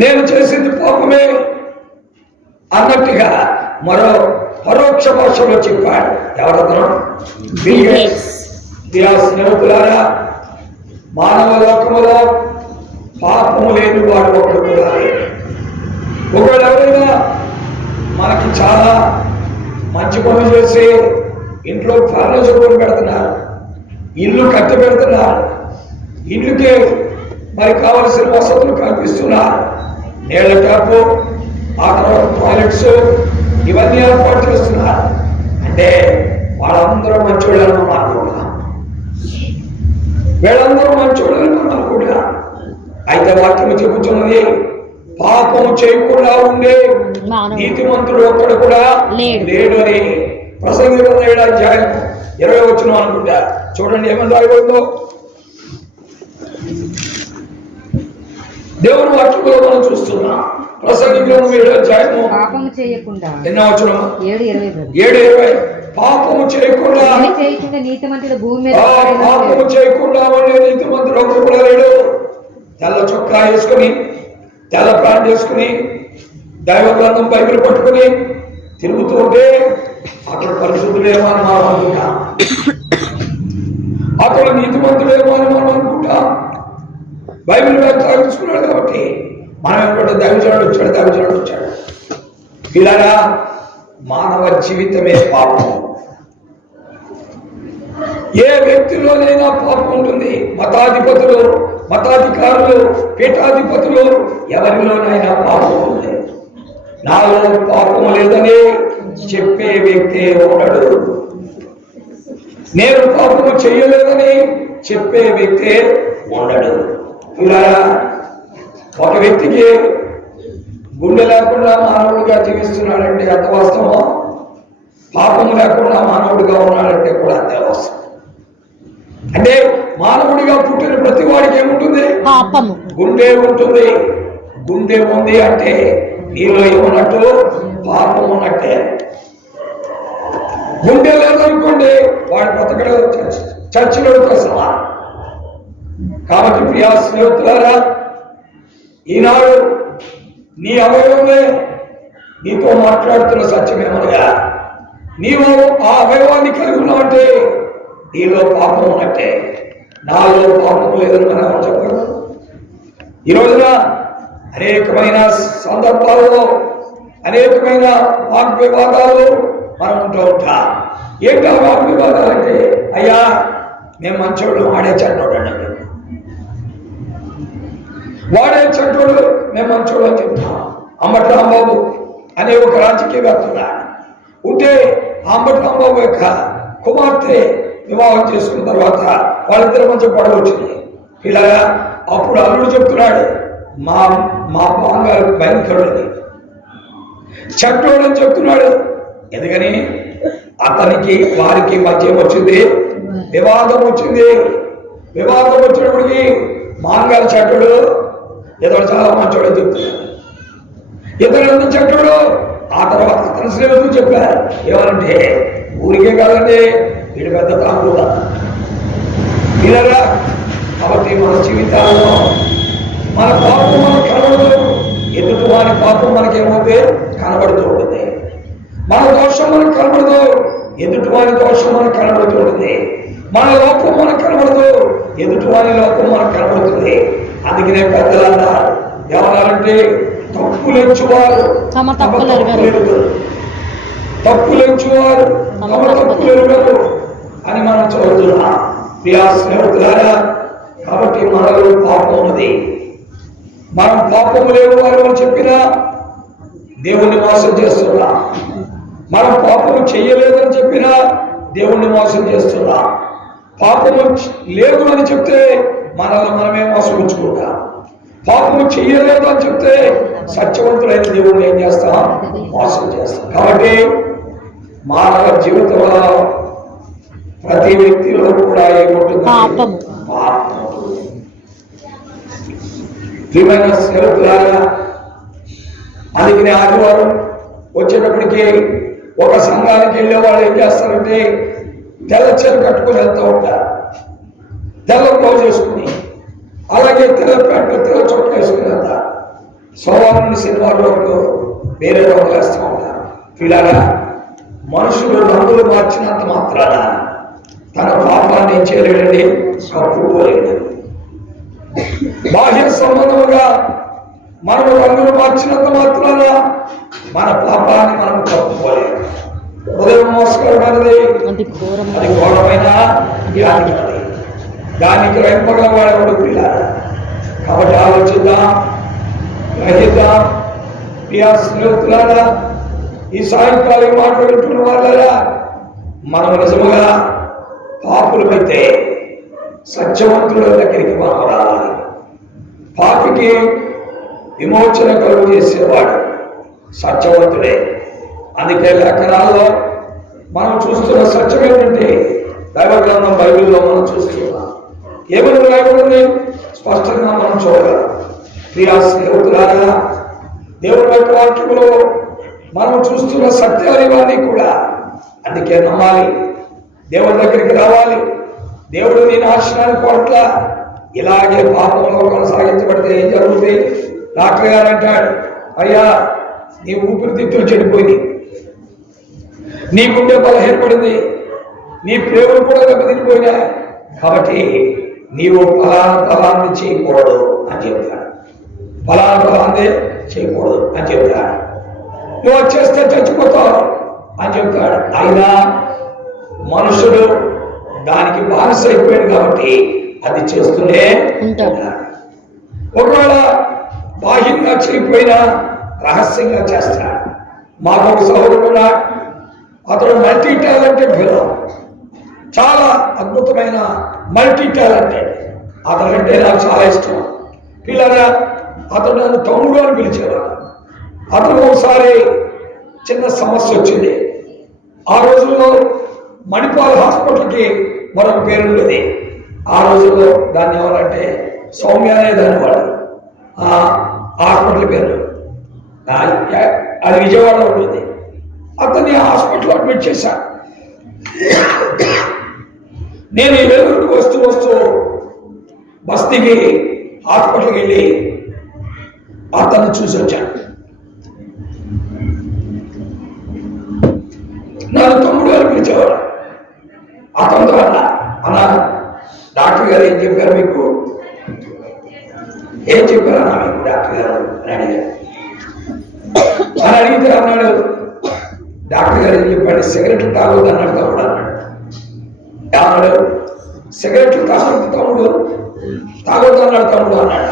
నేను చేసింది పాపమే అన్నట్టుగా మరో పరోక్ష భాషలో చెప్పాడు. ఎవరతను? Bill gates. స్నేహితులారా, మానవ లోకములో పాపము లేని వాడు ఒకడు కూడా లేడు. ఒకవేళ ఎవరైనా మనకి చాలా మంచి పనులు చేసి ఇంట్లో ఫర్నిచర్ కొని పెడుతున్నారు, ఇల్లు కట్టి పెడుతున్నారు, ఇల్లుకి మరి కావలసిన వసతులు కల్పిస్తున్నారు, నీళ్ల ట్యాప్, ఆ తర్వాత టాయిలెట్స్ ఇవన్నీ ఏర్పాటు చేస్తున్నారు. అంటే వాళ్ళందరూ మంచోళ్ళని మనం అనుకుంటున్నాం, వీళ్ళందరూ మంచోళ్ళని మనం అనుకుంటున్నాం. అయితే వాక్యం చెబుతున్నది పాపం చేయకుండా ఉండే నీతిమంతుడు ఒక్కడు కూడా లేడు అని. ప్రసంగి 7వ అధ్యాయం 20వ వచనం అనుకుంటా. చూడండి ఏమని రాయబడిందో. దేవుని వాక్యంలో మనం చూస్తున్నాం. ప్రసంగి 7వ అధ్యాయము పాపము చేయకుండా ఎన్నో వచనం 7:20 పాపము చేయకుండా నీతిమంతుడు భూమి మీద పాపము చేయకుండా ఉండే నీతిమంతుడు ఒక్కడు కూడా లేడు. తెల్ల చొక్కా వేసుకుని, తెల్ల ప్యాంట్ వేసుకుని, దైవ గ్రంథం బైబిల్ పట్టుకుని తిరుగుతూ ఉంటే అతడు పరిశుద్ధుడేమో అని మనం అనుకుంటాం, అతడు నీతిమంతుడేమో అని మనం అనుకుంటాం. బైబిల్ మీద తాగించుకున్నాడు కాబట్టి మనం ఏమంటే దైవజనుడు వచ్చాడు. ఇలాగా మానవ జీవితమే పాపం. ఏ వ్యక్తిలోనైనా పాపం ఉంటుంది. మతాధికారులు, పీఠాధిపతులు ఎవరిలోనైనా పాపం ఉంది. నాలో పాపం లేదని చెప్పే వ్యక్తి ఉండడు. నేను పాపము చేయలేదని చెప్పే వ్యక్తి ఉండడు. ఇలా ఒక వ్యక్తికి గుండె లేకుండా మానవుడిగా జీవిస్తున్నాడంటే అంత వాస్తవం, పాపము లేకుండా మానవుడిగా ఉన్నాడంటే కూడా అంతే వాస్తవం. అంటే మానవుడిగా పుట్టిన ప్రతి వాడికి ఏముంటుంది? పాపము. గుండె ఉంటుంది. గుండె ఉంది అంటే నీలో ఏమన్నట్టు? పాపం ఉన్నట్టే. గుండె లేదనుకోండి వాడి బ్రతకడం చర్చిలోకి సమానం. కాబట్టి ప్రియా స్నేహితులారా, ఈనాడు నీ అవయవమే నీతో మాట్లాడుతున్న సత్యమేమనగా నీవు ఆ అవయవాన్ని కలిగి ఉన్నావంటే నీలో పాపం ఉన్నట్టే. నాలో పాపం లేదని మనం చెప్పరు. ఈ రోజున అనేకమైన సందర్భాల్లో అనేకమైన వాగ్వివాదాలు మనం ఉంటూ ఉంటాం. ఏంటి ఆ వాగ్వివాదాలు అంటే, అయ్యా మేము మంచోడు, వాడే చెడ్డోడు అండి, వాడే చెడ్డోడు, మేము మంచోడు అని చెప్తాం. అంబటి రాంబాబు అనే ఒక రాజకీయవేత్త ఉంటే అంబటి రాంబాబు యొక్క కుమార్తె వివాహం చేసుకున్న తర్వాత వాళ్ళిద్దరి మధ్య గొడవ వచ్చింది. ఇలాగా అప్పుడు అల్లుడు చెప్తున్నాడు, మా బాంగారు భయంకరుడని, చెడ్డోడు అని చెప్తున్నాడు. ఎందుకని అతనికి వారికి మధ్య వచ్చింది వివాదం వచ్చింది. వివాదం వచ్చినప్పటికీ మాంగారు చెడ్డోడు, ఇతడు చాలా మంచోడు చెప్తున్నాడు. ఇతడు ఎంత చెడ్డోడు ఆ తర్వాత అతని స్నేహితులు చెప్పారు ఏమనంటే, ఊరికే కాదండి వీడు పెద్ద తాగుతా ఇలాగా. కాబట్టి మన జీవితాల్లో మన పాపం మనకు కనబడదు, ఎదుటి వారి పాపం మనకేమవుతే కనబడుతూ ఉంటుంది. మన దోషం మనకు కనబడదు, ఎదుటి వారి దోషం మనకు కనబడుతూ ఉంటుంది. మన లోపం మనకు కనబడదు, ఎదుటి వారి లోపం మనకు కనబడుతుంది. అందుకనే పెద్దలు అన్నారు, ఎవరంటే తప్పులెంచువారు తమ తప్పులెరుగరు అని మనం చదువుతున్నాం. ప్రియా స్నేహితులారా, కాబట్టి మనలో పాపం ఉన్నది. మనం పాపము లేని వారు అని చెప్పినా దేవుణ్ణి మోసం చేస్తున్నాం. మనం పాపము చెయ్యలేదని చెప్పినా దేవుణ్ణి మోసం చేస్తున్నాం. పాపము లేదు అని చెప్తే మనల్ని మనమే మోసపుచ్చుకుంటాం. పాపము చెయ్యలేదు అని చెప్తే సత్యవంతులైన దేవుణ్ణి ఏం చేస్తాం? మోసం చేస్తాం. కాబట్టి మానవ జీవితంలో ప్రతి వ్యక్తిలో కూడా ఏముంటుంది? పాపం. ప్రియమైన స్నేహితులారా, అందుకని ఆదివారం వచ్చేటప్పటికి ఒక సంఘానికి వెళ్ళే వాళ్ళు ఏం చేస్తారంటే తెల్ల చీర కట్టుకుని వెళ్తూ ఉంటారు, తెల్ల బ్లౌజ్ వేసుకుని, అలాగే తెల్ల ప్యాంటు తెల్ల చొక్కా వేసుకుని వెళ్తారు. సోమవారం నుండి శనివారం వరకు వేరే రంగులు వేస్తూ ఉంటారు. ఇలాగా మనుషులు రంగులు మార్చినంత మాత్రాన తన పాపాన్ని ఏం చేయలేడండి, కప్పుకోలేడు. బాహ్య సంబంధముగా మనము రంగులు మార్చినంత మాత్రాన మన పాపాన్ని మనం కప్పుకోలేము. హృదయం మోసకరమైనది, అది ఘోరమైన అది ఘోరమైన వ్యాధి. దానికి వెంపగల వాడెవడు పిల్లారా. కాబట్టి ఆలోచిద్దాం, గ్రహిద్దాం. ప్రియ స్నేహితులారా, ఈ సాయంకాలం మాటలు వింటున్న వాళ్ళరా, మనం నిజముగా పాపులమైతే సత్యవంతుల దగ్గరికి మనం రావాలి. పాపికి విమోచన కలుగు చేసేవాడు సత్యవంతుడే. అందుకే లేఖనాల్లో మనం చూస్తున్న సత్యం ఏంటంటే, దైవ గ్రంథం బైబిల్లో మనం చూస్తున్నాం. ఏమని రాయబడింది స్పష్టంగా మనం చూడగలం. ప్రియా స్నేహితులారా, దేవుని యొక్క వాక్యంలో మనం చూస్తున్న సత్యాలు ఇవన్నీ కూడా అందుకే నమ్మాలి, దేవుడి దగ్గరికి రావాలి. దేవుడు నీ నాశనాన్ని కోట్ల. ఇలాగే పాపంలో కొనసాగించబడితే ఏం జరుగుతుంది? డాక్టర్ గారు అంటాడు, అయ్యా నీ ఊపిరితిత్తులు చెడిపోయింది, నీ గుండె బలహీనపడింది, నీ ప్రేమలు కూడా దెబ్బతినిపోయినాయి, కాబట్టి నీవు ఫలాన్ని చేయకూడదు అని చెప్తాడు. ఫలాన్ని చేయకూడదు అని చెప్తాడు. నువ్వు వచ్చేస్తే చచ్చిపోతావు అని చెప్తాడు. అయినా మనుషుడు దానికి బానిస అయిపోయాడు కాబట్టి అది చేస్తూనే ఉంటాడు. ఒకవేళ బాహ్యంగా చేయకపోయినా రహస్యంగా చేస్తాడు. మాకు ఒక సహోదరుడు ఉన్నాడు, అతడు మల్టీ టాలెంటెడ్ ఫెలో, చాలా అద్భుతమైన మల్టీ టాలెంటెడ్. అతనంటే నాకు చాలా ఇష్టం. పిల్లరా, అతడు నన్ను తమ్ముడు అని పిలిచేవాడు. అతను ఒకసారి చిన్న సమస్య వచ్చింది. ఆ రోజుల్లో మణిపాల్ హాస్పిటల్కి మరొక పేరు ఉండేది. ఆ రోజుల్లో దాన్ని ఎవరంటే సౌమ్య అనే దాని వాడు. ఆ హాస్పిటల్ పేరు అది విజయవాడలో ఉంటుంది. అతన్ని హాస్పిటల్లో అడ్మిట్ చేశాను. నేను ఈ వెలుగురికి వస్తూ బస్తీకి హాస్పిటల్కి వెళ్ళి అతన్ని చూసి వచ్చాను. నన్ను తమ్ముడు అని పిలిచేవాడు. అతనితో అన్నా డాక్టర్ గారు ఏం చెప్పారు మీకు? ఏం చెప్పారన్నా మీకు డాక్టర్ గారు అని అడిగారు. అని అడిగితే అన్నాడు, డాక్టర్ గారు ఏం చెప్పాడు? సిగరెట్లు తాగొద్దు అన్నాడు తమ్ముడు అన్నాడు. అన్నాడు సిగరెట్లు తాగొద్దు తమ్ముడు, తాగొద్దు అన్నాడు తమ్ముడు అన్నాడు.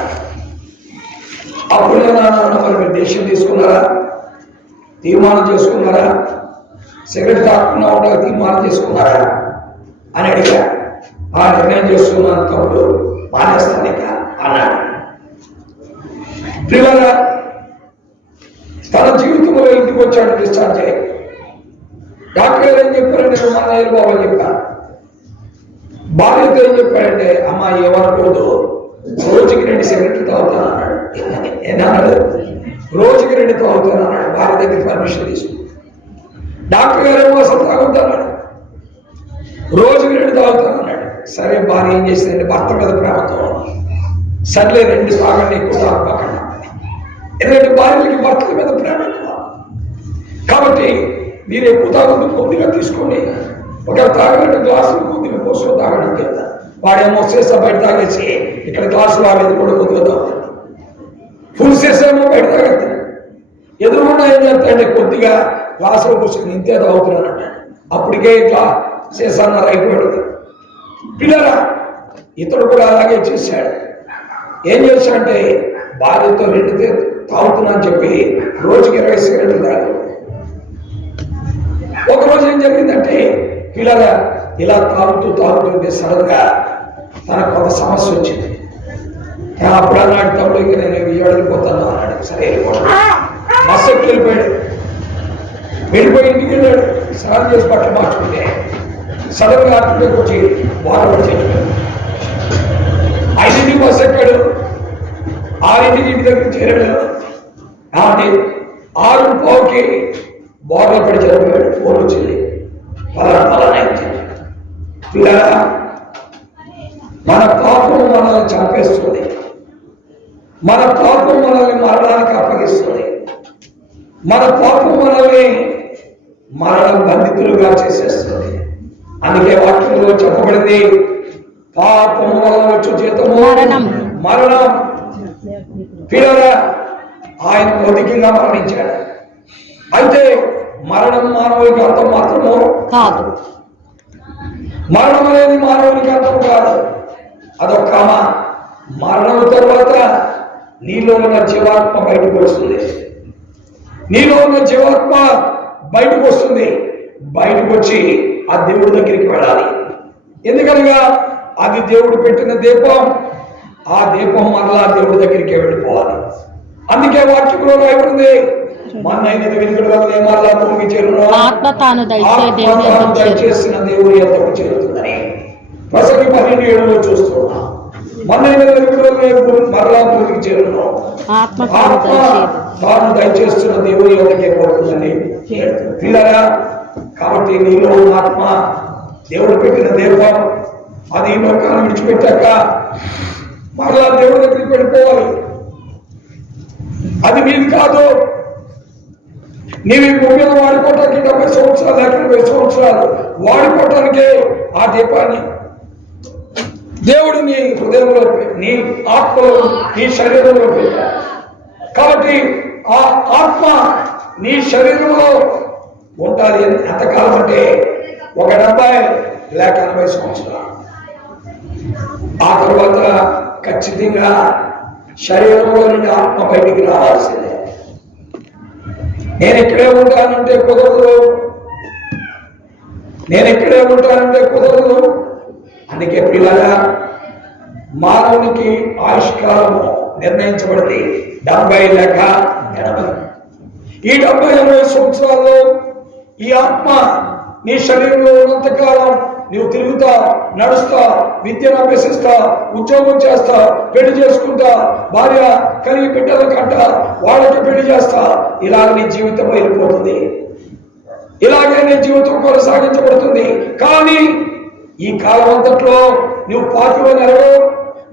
అప్పుడు నేను అన్నా, మరి మీరు డెసిషన్ తీసుకున్నారా, తీర్మానం చేసుకున్నారా, సిగరెట్ తాగకుండా ఉండగా తీర్మానం చేసుకున్నారా అని అడిగా. ఆ నిర్ణయం చేసుకున్నాను తమ్ముడు, మానేస్తాను ఇక అన్నాడు. పిల్లరా, తన జీవితంలో ఇంటికి వచ్చాడు డిశ్చార్జ్ అయ్యి. డాక్టర్ గారు ఏం చెప్పారంటే, మా నాయన బాబు అని చెప్పారు. భార్యతో ఏం చెప్పాడంటే, అమ్మ ఏమనుకోదు, రోజుకి 2 సిగరెట్లు తాగుతాను అన్నాడు. ఏమన్నాడు? రోజుకి 2 తాగుతాను అన్నాడు. భార్య దగ్గర పర్మిషన్ తీసుకుని. డాక్టర్ గారు ఏమో అసలు తాగుతాన్నాడు, రోజుకి 2 తాగుతాను అన్నాడు. సరే, భార్య ఏం చేసిందంటే భర్త మీద ప్రేమతో, సర్లే 2 తాగండి, ఎక్కువ తాగకండి. ఎందుకంటే భార్యలకి భర్తల మీద ప్రేమ ఎక్కువ. కాబట్టి మీరు ఎక్కువ తాగొద్దు, కొద్దిగా తీసుకోండి. ఒక తాగండి, గ్లాసులు కొద్దిగా పోసుకొని తాగడం కదా. వాడేమో సీసా బయట తాగేసి ఇక్కడ గ్లాసులు ఆడేది కూడా కొద్దిగా తాగుతాడు. ఫుల్ సీసేమో బయట తాగేస్తాడు. ఎదురుకుండా ఏం చేస్తాడంటే కొద్దిగా గ్లాసులు పోసుకుని ఇంతే తాగుతున్నాడు అంటాడు. అప్పటికే ఇట్లా సీసాన్నర అయిపోయాడు. పిల్లరా, ఇతడు కూడా అలాగే చేశాడు. ఏం చేశాడంటే భార్యతో 2 తాగుతున్నా అని చెప్పి రోజుకి 20 సిగరెట్లు తాగాడు. ఒకరోజు ఏం జరిగిందంటే, పిల్లరా ఇలా తాగుతుంటే సడన్ గా తనకు కొంత సమస్య వచ్చింది. అప్పుడు అన్నాడు, తమ్ముడు ఇంకా నేను విజయవాడ వెళ్ళిపోతాను అన్నాడు. సరే వెళ్ళిపోతాను. బస్సు ఎక్కి వెళ్ళిపోయి ఇంటికి వెళ్ళాడు. స్నానం చేసి బట్టలు మార్చుకుంటే సడన్ గా అటులోకి వచ్చి వాటర్ చేసిపోయాడు. 5ంటికి బస్సు ఎక్కాడు, 6ంటికి ఇంటి దగ్గర చేరాడు. కాబట్టి 6:15కి బోర్లో పడి చనిపోయాడు. ఫోన్ వచ్చింది, పలానా వచ్చింది. పిల్లరా, మన పాపం మనల్ని చంపేస్తుంది. మన పాపం మనల్ని మరణానికి అప్పగిస్తుంది. మన పాపం మనల్ని మరణ బంధితులుగా చేసేస్తుంది. అందుకే వాక్యంలో చెప్పబడింది, పాపము వలన వచ్చు జీతము మరణం, మరణం పిల్లరా ఆయన భౌతికంగా మరణించాడు. అయితే మరణం మానవునికి అంతం మాత్రము కాదు. మరణం అనేది మానవునికి అంతం కాదు, అదొక మరణం తర్వాత నీలో ఉన్న జీవాత్మ బయటకు వస్తుంది. నీలో ఉన్న జీవాత్మ బయటకు వస్తుంది. బయటకు వచ్చి ఆ దేవుడి దగ్గరికి వెళ్ళాలి. ఎందుకనగా అది దేవుడు పెట్టిన దీపం. ఆ దీపం మరలా దేవుడి దగ్గరికి వెళ్ళిపోవాలి. అందుకే వాక్యంలో రాయబడింది, మన్నైనది వెనుకడు వల్ల మరలా భూమికి చేరును, ఆత్మ తాను దయచేసిన దేవుడి యొద్దకు చేరుతుందని ప్రసంగి 12:7 చూస్తున్నా. మన్నైనది వెనుకడు వల్ల మరలా భూమికి చేరును, ఆత్మ తాను దయచేస్తున్న దేవుడి యొద్దకే పోతుందని పిల్లరా. కాబట్టి నీలో ఉన్న ఆత్మ దేవుడు పెట్టిన దీపం. అది లోకాన్ని విడిచిపెట్టాక మరలా దేవుడి దగ్గరికి వెళ్ళిపోవాలి. అది నీది కాదు. నీవి భూమిలో వాడుకోవటానికి 70 సంవత్సరాలు లేక 80 సంవత్సరాలు వాడుకోవటానికే ఆ దీపాన్ని దేవుడు నీ హృదయంలో, నీ ఆత్మలో, నీ శరీరంలో పెట్టాడు. కాబట్టి ఆ ఆత్మ నీ శరీరంలో ఉండాలి. ఎంతకాలం అంటే 70 లేక 80 సంవత్సరాలు. ఆ తర్వాత ఖచ్చితంగా శరీరంలో నుండి ఆత్మ బయటికి రావాల్సిందే. నేను ఇక్కడే ఉంటానంటే కుదరదు, నేను ఇక్కడే ఉంటానంటే కుదరదు. అందుకే పిల్లగా మానవునికి ఆయుష్కాలము నిర్ణయించబడింది 70 లేక 80. ఈ 70-80 సంవత్సరాల్లో ఈ ఆత్మ నీ శరీరంలో ఉన్నంతకాలం నువ్వు తిరుగుతా, నడుస్తా, విద్యను అభ్యసిస్తా, ఉద్యోగం చేస్తా, పెళ్లి చేసుకుంటా, భార్య కలిగి బిడ్డల కంట, వాళ్ళకి పెళ్లి చేస్తా. ఇలాగ నీ జీవితం వెళ్ళిపోతుంది. ఇలాగే నీ జీవితం కొనసాగించబడుతుంది. కానీ ఈ కాలం అంతట్లో నువ్వు పాపమని ఎరగవు,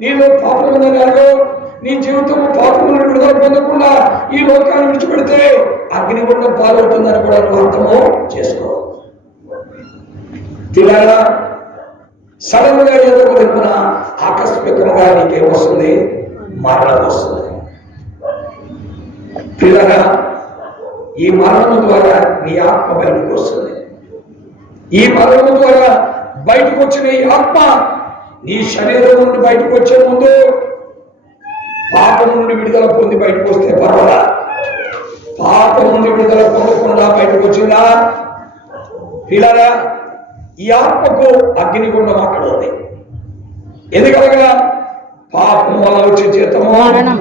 నీలో పాపమని ఎరగవు. నీ జీవితం పాపములను విడుదల పొందకుండా ఈ లోకాన్ని విడిచిపెడితే అగ్నిగుండం పాలవుతుందని కూడా నువ్వు అర్థము చేసుకో. పిల్లరా, సడన్ గా ఏదో ఒక దిక్కున ఆకస్మికంగా నీకేం వస్తుంది? మరణం వస్తుంది. పిల్లరా, ఈ మరణం ద్వారా నీ ఆత్మ బయటకు వస్తుంది. ఈ మరణం ద్వారా బయటకు వచ్చిన ఈ ఆత్మ నీ శరీరం నుండి బయటకు వచ్చే ముందు పాపం నుండి విడుదల పొంది బయటకు వస్తే పర్వాలా. పాపం నుండి విడుదల పొందకుండా బయటకు వచ్చిందా? పిల్లరా, ఈ ఆత్మకు అగ్నిగుండం అక్కడ ఉంది. ఎందుకనగా పాపం వల్ల వచ్చే జీతము మరణం.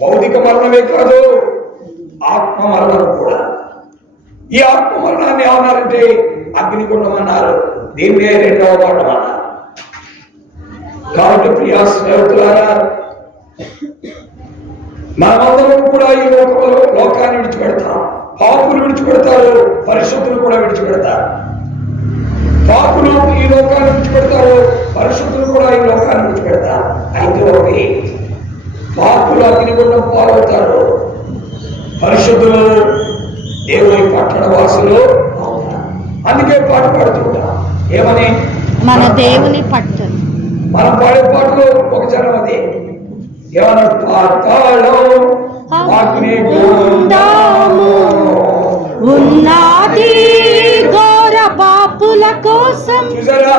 భౌతిక మరణమే కాదు, ఆత్మ మరణం కూడా. ఈ ఆత్మ మరణాన్ని ఏమన్నారంటే అగ్నిగుండం అన్నారు. దీన్నే 2వ మరణం అన్నారు. కాబట్టి ప్రియా స్నేహితులారా, మనమందరం కూడా ఈ లోకాన్ని విడిచిపెడతాం. పాపులు విడిచిపెడతారు, పరిశుద్ధులు కూడా విడిచిపెడతారు. పాపులు ఈ లోకాన్ని విడిచిపెడతారు, పరిశుద్ధులు కూడా ఈ లోకాన్ని విడిచిపెడతారు. అయితే ఒకటి, పాపులు అగ్నిగుండం పాలవుతారు, పరిశుద్ధులు దేవుని పట్టణ వాసులు అవుతారు. అందుకే పాట పాడుతుంటాం. ఏమని? మన దేవుని పట్టణ. మనం పాడే పాటలో ఒక జనం అది ఏమన్నా? పాతాళం అగ్నిగుండము ఉన్నది ఘోర పాపుల కోసం. చూసారా?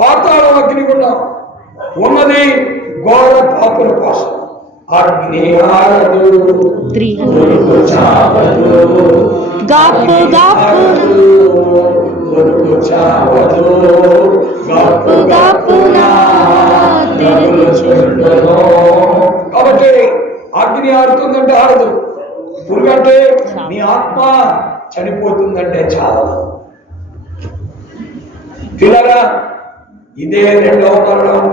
పాతాళం అగ్నిగుండం ఉన్నది ఘోర పాపుల కోసం. అగ్ని ఆరదు, గాపు గాపు కాబట్టి అగ్ని ఆడుతుందంటే ఆడదు. పురుగంటే నీ ఆత్మ చనిపోతుందంటే చాలదు. పిల్లరా, ఇదే 2వ మరణం.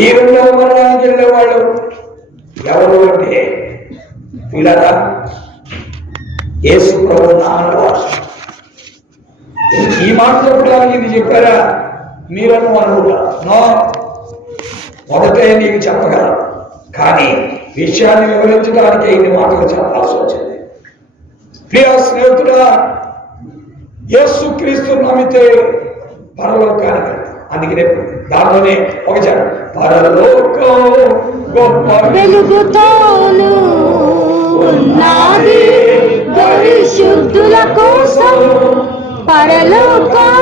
ఈ 2వ మరణానికి వెళ్ళేవాళ్ళు ఎవరు అంటే పిల్లరా, యేసు ప్రభు నామమున. ఈ మాట చెప్పడానికి ఇది చెప్పారా మీరను అనుకుంటా? నో, మొదటే నీకు చెప్పగలను, కానీ విషయాన్ని వివరించడానికి ఇన్ని మాటలు చెప్పాల్సి వచ్చింది. ప్రియ స్నేహితుడా, యేసు క్రీస్తు నమ్మితే పరలోకానికి వెళ్తాం. అందుకనే దాంట్లోనే ఒక జనం పరలోకం గొప్ప వెలుగుతోను ఉన్నది పరిశుద్ధుల కోసం, పరలోకం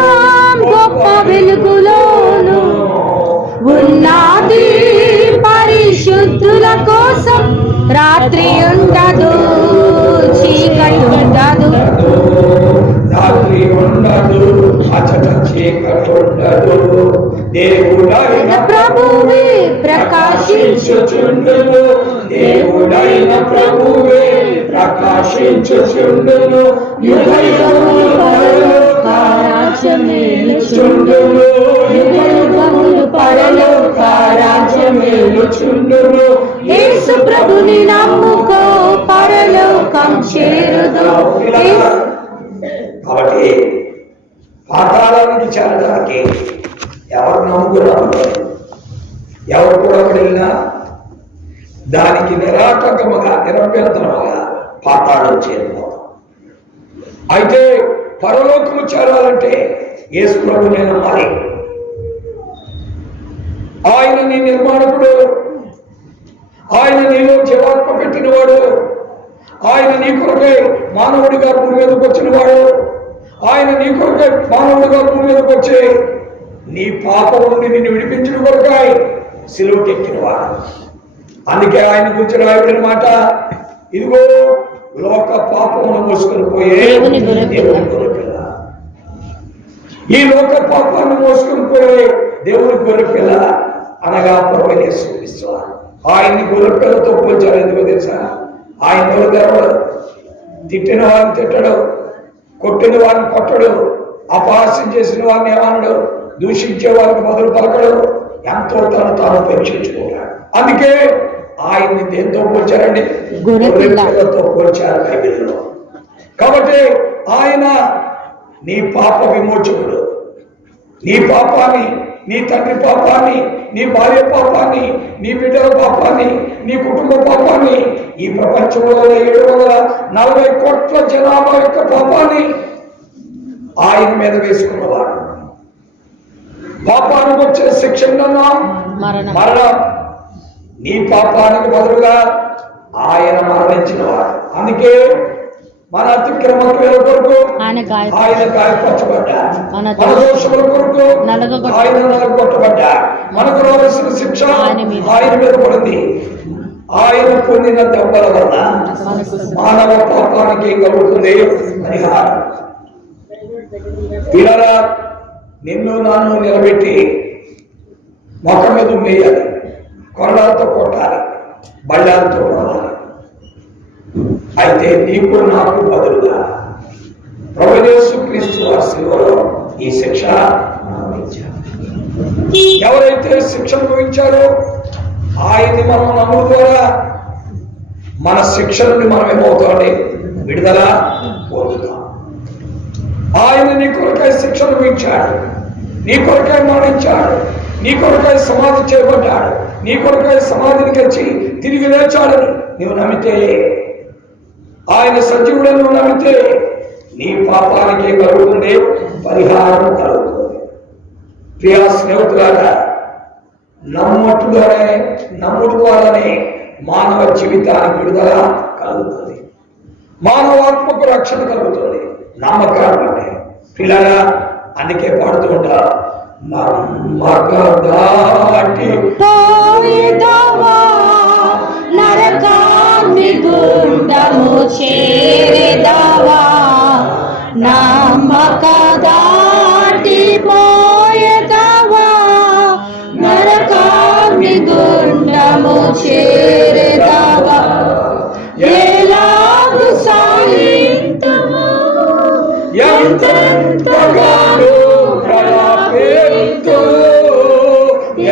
గొప్ప వెలుగులోను ఉన్నది పరిశుద్ధుల కోసం. రాత్రి ఉండదు, చీకటి ఉండదు, రాత్రి ఉండదు, అచట చీకటి ఉండదు. దేవుడైన ప్రభువే ప్రకాశించుచుండును, దేవుడైన ప్రభువే ప్రకాశించుచుండును. యుగయుగములు పరలోక రాజ్యమేలుచుండును, యుగయుగములు పరలోక రాజ్యమేలుచుండును. యేసు ప్రభుని నమ్ముకో, పరలోకం చేరుదు. కాబట్టి పాతాళానికి చేరడానికి ఎవరు నమ్ముకున్నారు, ఎవరు కూడా వెళ్ళినా దానికి నిరాటకముగా నిరభ్యంతరముగా పాతాళం చేరిపోతాం. అయితే పరలోకము చేరాలంటే యేసు ప్రభునే నమ్మాలి. ఆయన నీ నిర్మాణకుడు, ఆయన నీలో జీవాత్మ పెట్టినవాడు, ఆయన నీ కొరకై మానవుడిగా భూమి మీదకి వచ్చినవాడు, ఆయన నీ కొరకై మానవుడిగా భూమి మీదకి వచ్చి నీ పాపం నుండి నిన్ను విడిపించిన కొరకై సిలువకెక్కినవాడు. అందుకే ఆయన గురించి రాయబడిన మాట, ఇదిగో లోక పాపమును మోసుకొని పోయే దేవుని గొర్రెపిల్ల. ఈ లోక పాపాన్ని మోసుకొని పోయే దేవుని గొర్రెపిల్ల అనగా ప్రభువైన యేసుక్రీస్తు. ఆయన్ని గొర్రెపిల్లతో పోల్చారు. ఎందుకో తెలుసా? ఆయన నోరు తెరవడు, తిట్టిన వారిని తిట్టడు, కొట్టిన వారిని కొట్టడు, అపహాస్యం చేసిన వారిని ఏమనడు, దూషించే వారికి బదులు పలకడు, ఎంతో తాను పరీక్షించుకుంటాడు. అందుకే ఆయన్ని దేంతో పోల్చారండి? గొర్రెపిల్లతో పోల్చారు బైబిల్లో. కాబట్టి ఆయన నీ పాప విమోచకుడు. నీ పాపాన్ని, నీ తండ్రి పాపాన్ని, నీ భార్య పాపాన్ని, నీ బిడ్డల పాపాన్ని, నీ కుటుంబ పాపాన్ని, ఈ ప్రపంచంలో 740 కోట్ల జనాభా యొక్క పాపాన్ని ఆయన మీద వేసుకున్నవాడు. పాపానికి వచ్చే శిక్ష మరణం. నీ పాపానికి బదులుగా ఆయన మరణించినవాడు. అందుకే మన అతిక్రమ క్రియల కొరకు ఆయన గాయపరచబడ్డాడు, మన దోషముల కొరకు ఆయన నలగొట్టబడ్డాడు. మనకు రావాల్సిన శిక్ష ఆయన మీద పడింది. ఆయన పొందిన దెబ్బల వల్ల మానవ పాపానికి కలుగుతుంది పరిహారం. పిల్లరా, నిన్ను నన్ను నిలబెట్టి మొక్క మీద మేయాలి, కొరడాలతో కొట్టాలి, బళ్ళాలతో కొడాలి. అయితే నీకు నాకు బదులుగా ప్రభువైన యేసుక్రీస్తు వారి శిలువలో ఈ శిక్ష అనుభవించారు. ఎవరైతే శిక్ష అనుభవించారో ఆయన్ని మనం నమ్ముల ద్వారా మన శిక్ష నుండి మనం ఏమవుతామండి? విడుదల పొందుతాం. ఆయన నీ కొరకై శిక్ష అనుభవించాడు, నీ కొరకై మరణించాడు, నీ కొరకై సమాధి చేయబడ్డాడు, నీ కొరకై సమాధికి వచ్చి తిరిగి లేచాడని నీవు నమ్మితే, ఆయన సజీవుడని నువ్వు నమ్మితే నీ పాపానికి కలుగుతుంది పరిహారం కలుగుతుంది. ప్రియా స్నేహితులారా, నమ్ముడు ద్వారానే మానవ జీవితానికి విడుదల కలుగుతుంది, మానవాత్మకు రక్షణ కలుగుతుంది. నమ్మకాలు పిల్లరా, అందుకే పాడుతూ ఉంటారు, నమ్మక దాటి నరకాన్ని గుండము చేరేదావా, నమ్మక దాటి పోయేదావా, నరకాన్ని గుండము చేరేదావా, ఎలాగు సాయింతుము ఎంతగానో ప్రలాపింతు,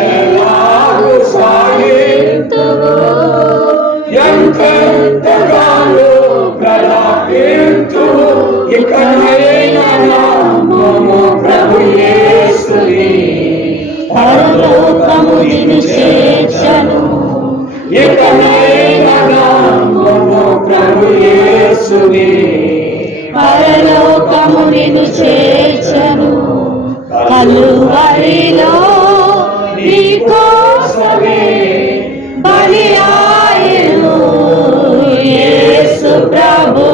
ఎలాగు సాయింతుము ఎంతగానో ప్రలాపింతు, ఇకనైనా నమ్ముము ప్రభు యేసుని, పరలోకము నిన్ను చేర్చెను, ఇకనైనా నమ్ముము ప్రభు యేసుని, పరలోకము నిన్ను చేర్చెను. కలువరిలో నీ కోసమే బలి ఆయను యేసు ప్రభు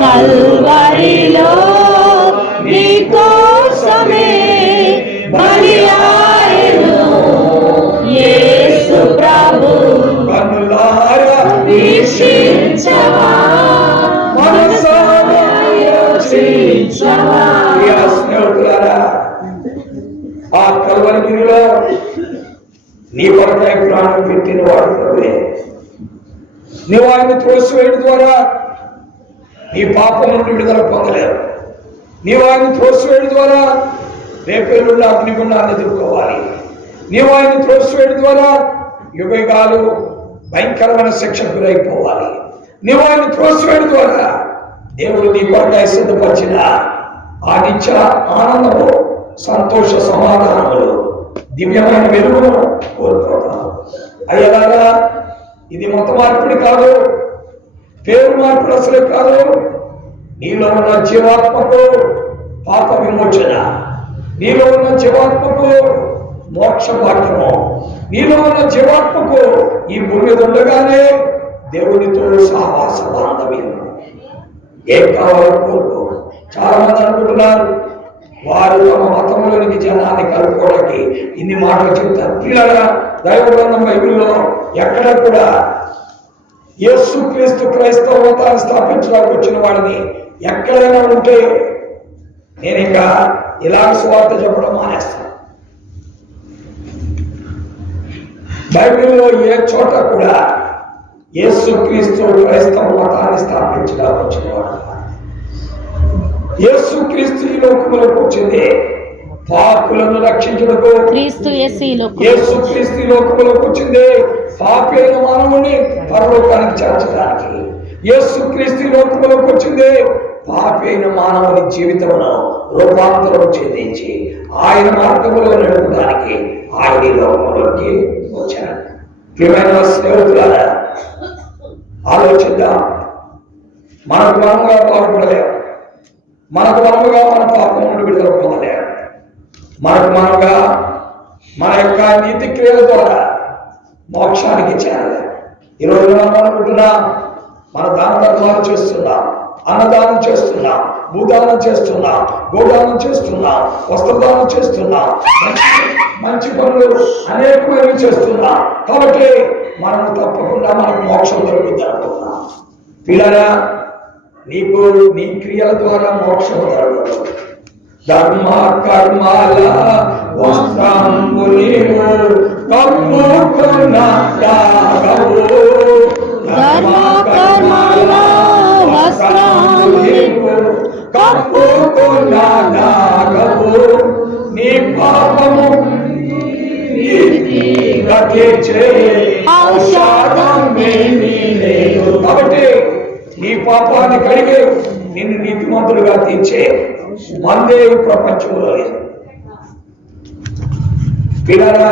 కలువరిలో నీ కోసమే బలి ఆయను యేసు ప్రభు కన్నులారా వీక్షించవా మనసారా యోచించవా ప్రియ స్నేహితులారా, ఆ కల్వరిగిరిలో నీ కొరకై ప్రాణం పెట్టిన వాడు ప్రభువే. నీవు ఆయన త్రోసివేయడం ద్వారా నీ పాపం నుండి విడుదల పొందలేవు. నీవు ఆయన త్రోసివేయడం ద్వారా రేపేళ్ళున్న అగ్నిగుండాన్ని ఎదుర్కోవాలి. నీవు ఆయన త్రోసివేయడం ద్వారా యుగయుగాలు భయంకరమైన శిక్షకు గురైపోవాలి. నీవు ఆయన త్రోసివేయడం ద్వారా దేవుడు నీ కొరకై సిద్ధపరిచిన ఆ నిత్య ఆనందము, సంతోష సమాధానములు, దివ్యమైన వెలుగును కోల్పోతావు. అయ్యలారా, ఇది మత మార్పిడి కాదు, పేరు మార్పిడి అసలే కాదు. నీలో ఉన్న జీవాత్మకు పాప విమోచన, నీలో ఉన్న జీవాత్మకు మోక్ష భాగ్యము, నీలో ఉన్న జీవాత్మకు ఈ భూమి మీద ఉండగానే దేవునితో సహవాస బాంధవ్యం. ఏం కావాలో కోరుకో. చాలా మంది అనుకుంటున్నారు వారు తమ మతంలోనికి జనాన్ని కలుపుకోవడానికి ఇన్ని మాటలు చెప్తారు. పిల్లగా దైవ గ్రంథం బైబిల్లో ఎక్కడ కూడా యేసుక్రీస్తు క్రైస్తవ మతాన్ని స్థాపించడానికి వచ్చిన వాడిని ఎక్కడైనా ఉంటే నేను ఇంకా ఇలాగ స్వార్థ చెప్పడం మానేస్తాను. బైబిల్లో ఏ చోట కూడా యేసుక్రీస్తు క్రైస్తవ మతాన్ని స్థాపించడానికి వచ్చిన వాడు. యేసుక్రీస్తు ఈ లోకములకు వచ్చింది పాపులను రక్షించుటకు. యేసుక్రీస్తు ఈ లోకములకు వచ్చింది పాపి అయిన మానవుని పరలోకానికి చేర్చడానికి. యేసుక్రీస్తు ఈ లోకములకు వచ్చింది పాపి అయిన మానవుని జీవితమును రూపాంతరం చెందించి ఆయన మార్గములో నడపడానికి ఆయన ఈ లోకంలోకి వచ్చాడు. ప్రియమైన స్నేహితులారా, ఆలోచిద్దాం. మనకు మనముగా బాగుపడలేము, మనకు మనముగా మన పాపం నుండి విడుదల పొందలేము, మనకు మనముగా మన యొక్క నీతి క్రియల ద్వారా మోక్షానికి చేరలేము. ఈరోజు మనం అనుకుంటున్నాం మన దాన ధర్మాలు చేస్తున్నాం, అన్నదానం చేస్తున్నాం, భూదానం చేస్తున్నాం, గోదానం చేస్తున్నాం, వస్త్రదానం చేస్తున్నాం, మంచి పనులు అనేకమైనవి చేస్తున్నాం. కాబట్టి మనం తప్పకుండా మనకు మోక్షం దొరుకుతుంది అనుకున్నాం. పిల్లరా, నీకు నీ క్రియల ద్వారా మోక్షం దొరకదు. ధర్మ కర్మాల వస్త్రము నీవు కప్పుకొనగలవు. ధర్మ కర్మాల వస్త్రము నీవు కప్పుకొనగలవు. నీ పాపము కాబట్టి నీ పాపాన్ని కడిగే నిన్ను నీతిమంతులుగా తీర్చే మందే ప్రపంచంలో లేదు. పిల్లరా,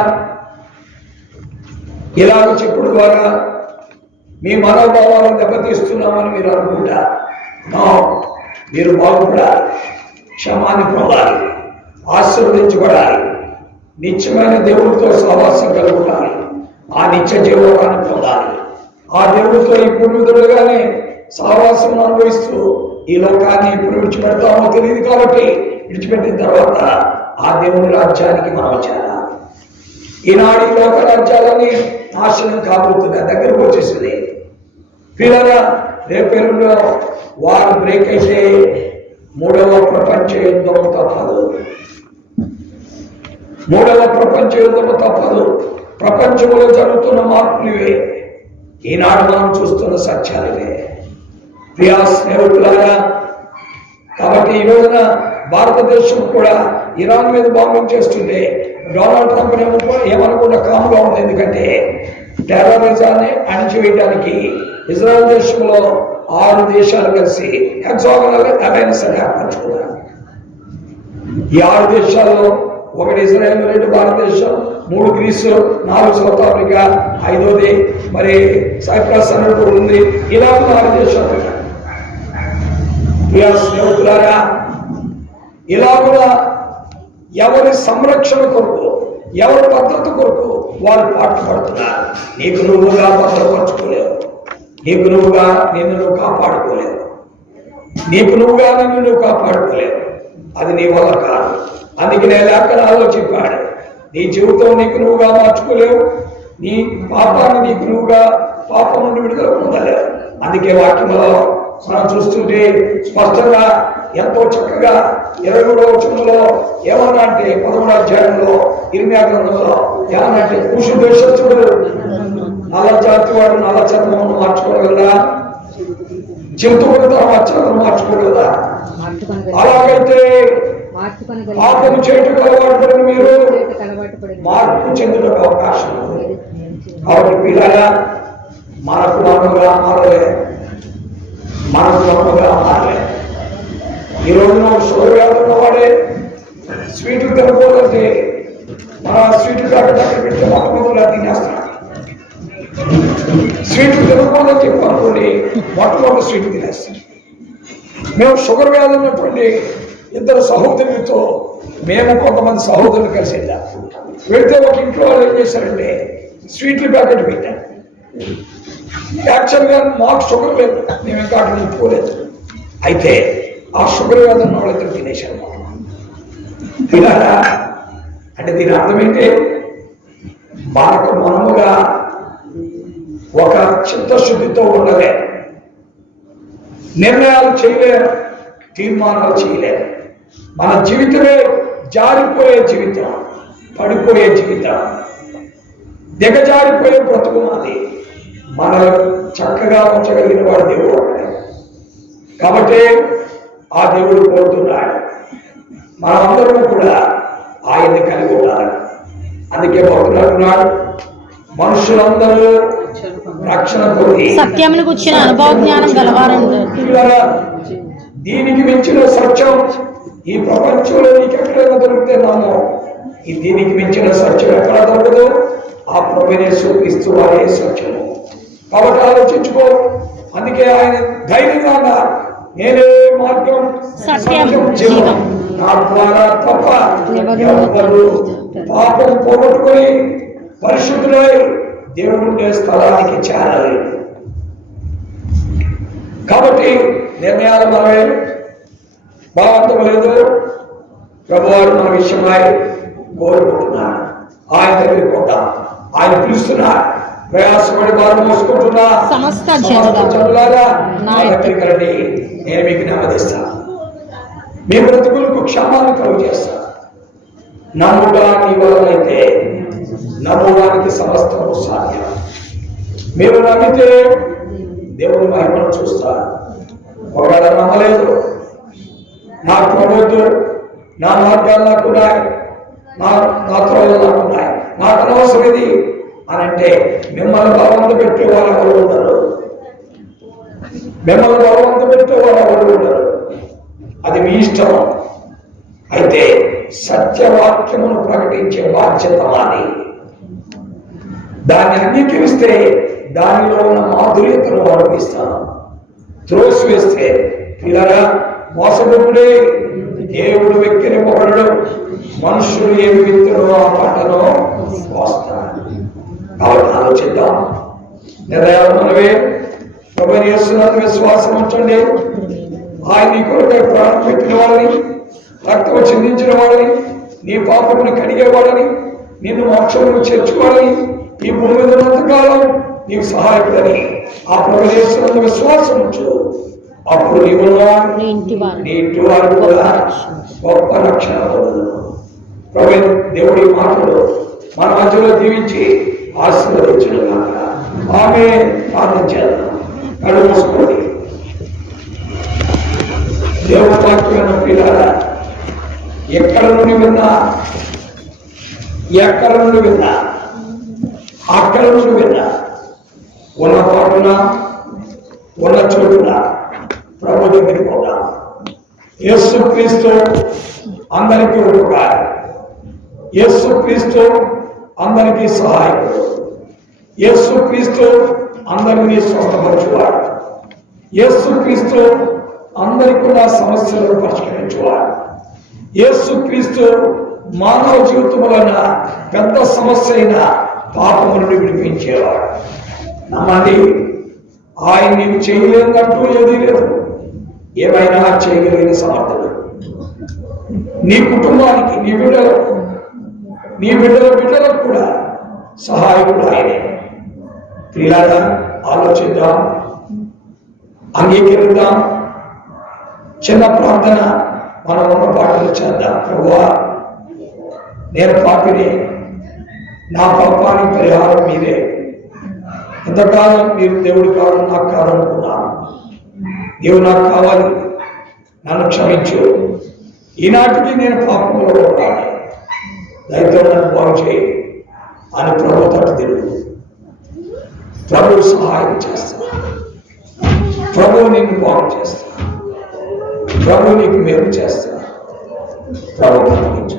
ఇలాగ చెప్పుడు ద్వారా మీ మనోభావాలను దెబ్బతీస్తున్నామని మీరు అనుకుంటారు. మీరు బాగుపడాలి, క్షమాన్ని పొందాలి, ఆశీర్వదించబడాలి, నిత్యమైన దేవుడితో సహవాసం కలుగుతారు, ఆ నిత్య జీవనాన్ని పొందాలి. ఆ దేవుడితో ఈ పూర్వీకులుగానే సహవాసం అనుభవిస్తూ ఈ లోకాన్ని ఇప్పుడు విడిచిపెడతామో తెలియదు. కాబట్టి విడిచిపెట్టిన తర్వాత ఆ దేవుని రాజ్యానికి మనం చేరాలి. ఈనాడు ఈ లోక రాజ్యాలని నాశనం కాబోతుంది, దగ్గరకు వచ్చేసింది. పిల్లరా, రేపేళ్ళలో వారు బ్రేక్ అయితే మూడవ ప్రపంచ యుద్ధము తప్పదు. మూడవ ప్రపంచ యుద్ధము తప్పదు. ప్రపంచంలో జరుగుతున్న మార్పులు ఇవే, ఈనాడు మనం చూస్తున్న సత్యాలువే. ప్రియా స్నేహితులారా, కాబట్టి ఈ రోజున భారతదేశం కూడా ఇరాన్ మీద బాంబింగ్ చేస్తుంటే డొనాల్డ్ ట్రంప్ ఏమనకుండా కామ్గా ఉంది. ఎందుకంటే టెర్రరిజాన్ని అణిచివేయడానికి ఇజ్రాయెల్ దేశంలో 6 దేశాలు కలిసి హెక్సాగనల్ అలయన్స్ అని ఏర్పరచుకున్నారు. ఈ 6 దేశాల్లో 1 ఇజ్రాయెల్, 2 భారతదేశం, 3 గ్రీసు, 4 సౌత్ ఆఫ్రికా, 5వది మరి సైప్రస్ అన్నట్టు ఉంది. ఇలా 6 దేశాలు. స్నేహితులారా, ఇలా కూడా ఎవరి సంరక్షణ కొరకు, ఎవరి భద్రత కొరకు వారు పాటుపడుతున్నారు. నీకు నువ్వుగా భద్రపరచుకోలేవు, నీకు నువ్వుగా నిన్ను నువ్వు కాపాడుకోలేవు, నీకు నువ్వుగా నిన్ను నువ్వు కాపాడుకోలేవు. అది నీ వల్ల కాదు. అందుకే నేను లేఖనాల్లో చెప్పాడు, నీ జీవితం నీకు నువ్వుగా మార్చుకోలేవు, నీ పాపాన్ని నీకు నువ్వుగా పాపం నుండి విడుదల పొందలేవు. అందుకే వాక్యంలో మనం చూస్తుంటే స్పష్టంగా ఎంతో చక్కగా 23వ వచనంలో ఏమన్నా అంటే 11వ అధ్యాయంలో ఇర్మియా గ్రంథంలో ఏమన్నంటే కూషు దేశస్థుడు నల్ల జాతి వాడు నల్ల చర్మమును మార్చుకోగలరా? జంతువుల చర్మం మార్చుకోగలరా? అలాగైతే పాపము చేయటకు అలవాటు పడిన మీరు మార్పు చెందుటకు అవకాశం ఉంది. కాబట్టి పిల్లగా మనకు నమ్మగా మారలే, మనకు నమ్మగా మారలే. ఈ రోజున షుగర్ వ్యాధి ఉన్నవాడే స్వీట్లు తినకూడదంటే మన స్వీట్ ప్యాకెట్ అక్కడ పెడితే మొట్టమొదటిగా తినేస్తున్నాడు. స్వీట్లు తినకూడదని చెప్పి అనుకోండి, మొట్టమొదటి స్వీట్ తినేస్తాం. మేము షుగర్ వ్యాధి ఉన్నటువంటి 2 సహోదరులతో మేము కొంతమంది సహోదరులు కలిసి వెళ్ళాం. వెళ్తే ఒక ఇంట్లో వాళ్ళు ఏం చేశారంటే స్వీట్ల ప్యాకెట్ పెట్టాం. యాక్చువల్గా మాకు షుగర్ లేదు, మేము ఇంకా అక్కడ పోలేదు. అయితే ఆ షుగర్ వ్యాధి ఉన్న వాళ్ళిద్దరు తినేశారు. తినారా అంటే దీని అర్థం ఏంటి? మనకు మనముగా ఒక చిత్తశుద్ధితో ఉండలే, నిర్ణయాలు చేయలేరు, తీర్మానాలు చేయలేరు. మన జీవితమే జారిపోయే జీవితం, పడిపోయే జీవితం, దిగజారిపోయే బ్రతుకు మాది. మనల్ని చక్కగా ఉంచగలిగిన వాడు దేవుడు ఒకడే. కాబట్టి ఆ దేవుడు కోరుతున్నాడు మనమందరము కూడా ఆయన్ని కలిగి ఉండాలి. అందుకే భక్తుడు అంటున్నాడు, మనుషులందరూ రక్షణ పొంది సత్యమును గుర్చిన అనుభవ జ్ఞానం గలవారండి. దీనికి మించిన సత్యం ఈ ప్రపంచంలో నీకు ఎక్కడైనా దొరికితే నామో ఈ దీనికి మించిన సత్యం ఎక్కడ దొరకదు. ఆ ప్రభువునే యేసు వారే సత్యము. కాబట్టి ఆలోచించుకో. అందుకే ఆయన ధైర్యంగా అన్నారు, నేనే మార్గం సత్యం జీవం, నా ద్వారా తప్ప ఎవరు పాపం పోగొట్టుకొని పరిశుద్ధులై దేవుడుండే స్థలానికి చేరలేదు. కాబట్టి నిర్ణయాలు మనమే బలవంతం లేదు. ప్రభువారు మన విషయమై కోరుకుంటున్నాడు. ఆయన దగ్గరికి పోతాం, ఆయన పిలుస్తున్నాడు. ప్రయాసపడి వారు మోసుకుంటున్నా సమస్త జనులారా నా దగ్గరికి రండి, నేను మీకు నెమ్మదిస్తాను, మీ బ్రతుకులకు క్షేమాన్ని కలుగు చేస్తాను. నమ్ముట నీ వలనైతే నమ్మడానికి సమస్తము సాధ్యం. మీరు నమ్మితే దేవుని మహిమను చూస్తారు. ఒకవేళ నమ్మలేదు, నాకు నమ్మొద్దు, నా మార్గాలు నాకున్నాయి, నా త్రోవలు నాకున్నాయి, నాకు అనవసరం ఇది అని అంటే మిమ్మల్ని బలవంత పెట్టేవారు ఎవరు ఉండరు. మిమ్మల్ని బలవంత పెట్టేవారు ఎవరు ఉండరు. అది మీ ఇష్టం. అయితే సత్యవాక్యమును ప్రకటించే బాధ్యత మాది. దాన్ని అంగీకరిస్తే దానిలో ఉన్న మాధుర్యతను అనుభవిస్తాను. త్రోసివేస్తే పిల్లరా మోసముడే దేవుడు వెక్కిరింపబడడు. మనుషులు ఏమి విత్తునో ఆ పంటను కోస్తాడు. కాబట్టి ఆలోచిద్దాం. నిర్ణయాలు మనవే. ప్రభువైన యేసునందు విశ్వాసం ఉంచండి. ఆయన నీ కొరకై ప్రాణం పెట్టిన వాడని, రక్తము చిందించిన వాడని, నీ పాపమును కడిగేవాడని, నిన్ను మోక్షమును చేర్చుకోవాలని, ఈ భూమి మీద ఉన్నంతకాలం నీకు సహాయకుడని ఆ ప్రభువైన యేసునందు విశ్వాసం ఉంచు. అప్పుడు నీ ఇంటి వారు కూడా గొప్ప రక్షణ పొందును. ప్రభువైన దేవుడి మాటలు మన మధ్యలో దీవించి ఆశీర్వదించడం కాక ఆమె ప్రార్థన చేద్దాం. కళ్ళు మూసుకోండి. దేవుడి వాక్యమైన పిల్లల ఎక్కడ నుండి విన్నా అక్కడ నుండి విన్నా ఉన్న పాటున ఉన్న చోటున ప్రభు దగ్గరికి పోతాం. యేసు క్రీస్తు అందరికీ ఉపకారం, యేసు క్రీస్తు అందరికీ సహాయకుడు, యేసు క్రీస్తు అందరినీ స్వస్థపరచువాడు, యేసు క్రీస్తు అందరికీ ఉన్న సమస్యలను పరిష్కరించువాడు, యేసు క్రీస్తు మానవ జీవితం వలన పెద్ద సమస్య అయిన పాపము నుండి విడిపించేవాడు. నమ్మండి, ఆయన నీకు చేయలేదంటూ ఏదీ లేదు. ఏమైనా చేయగలిగిన సమర్థుడు నీ కుటుంబానికి, నీ బిడ్డలకు కూడా సహాయకుడు ఆయనే. ప్రియులారా, ఆలోచిద్దాం, అంగీకరిద్దాం. చిన్న ప్రార్థన మనం ఉన్న పాటలు చేద్దాం. ప్రభువా, నేను పాపిని, నా పాపానికి పరిహారం మీరే. ఎంతకాలం మీరు దేవుడు కాదు, నాకు కాదనుకున్నాను. నీవు నాకు కావాలి, నన్ను క్షమించు. ఈనాటికి నేను పాపంలో ఉండాలి, దయతో నన్ను బాగు చేయి అని ప్రభు తట్టు తిరుగు. ప్రభు సహాయం చేస్తా, ప్రభు నిన్ను బాగు చేస్తా, ప్రభు నీకు మేలు చేస్తా. ప్రభు కనిపించు.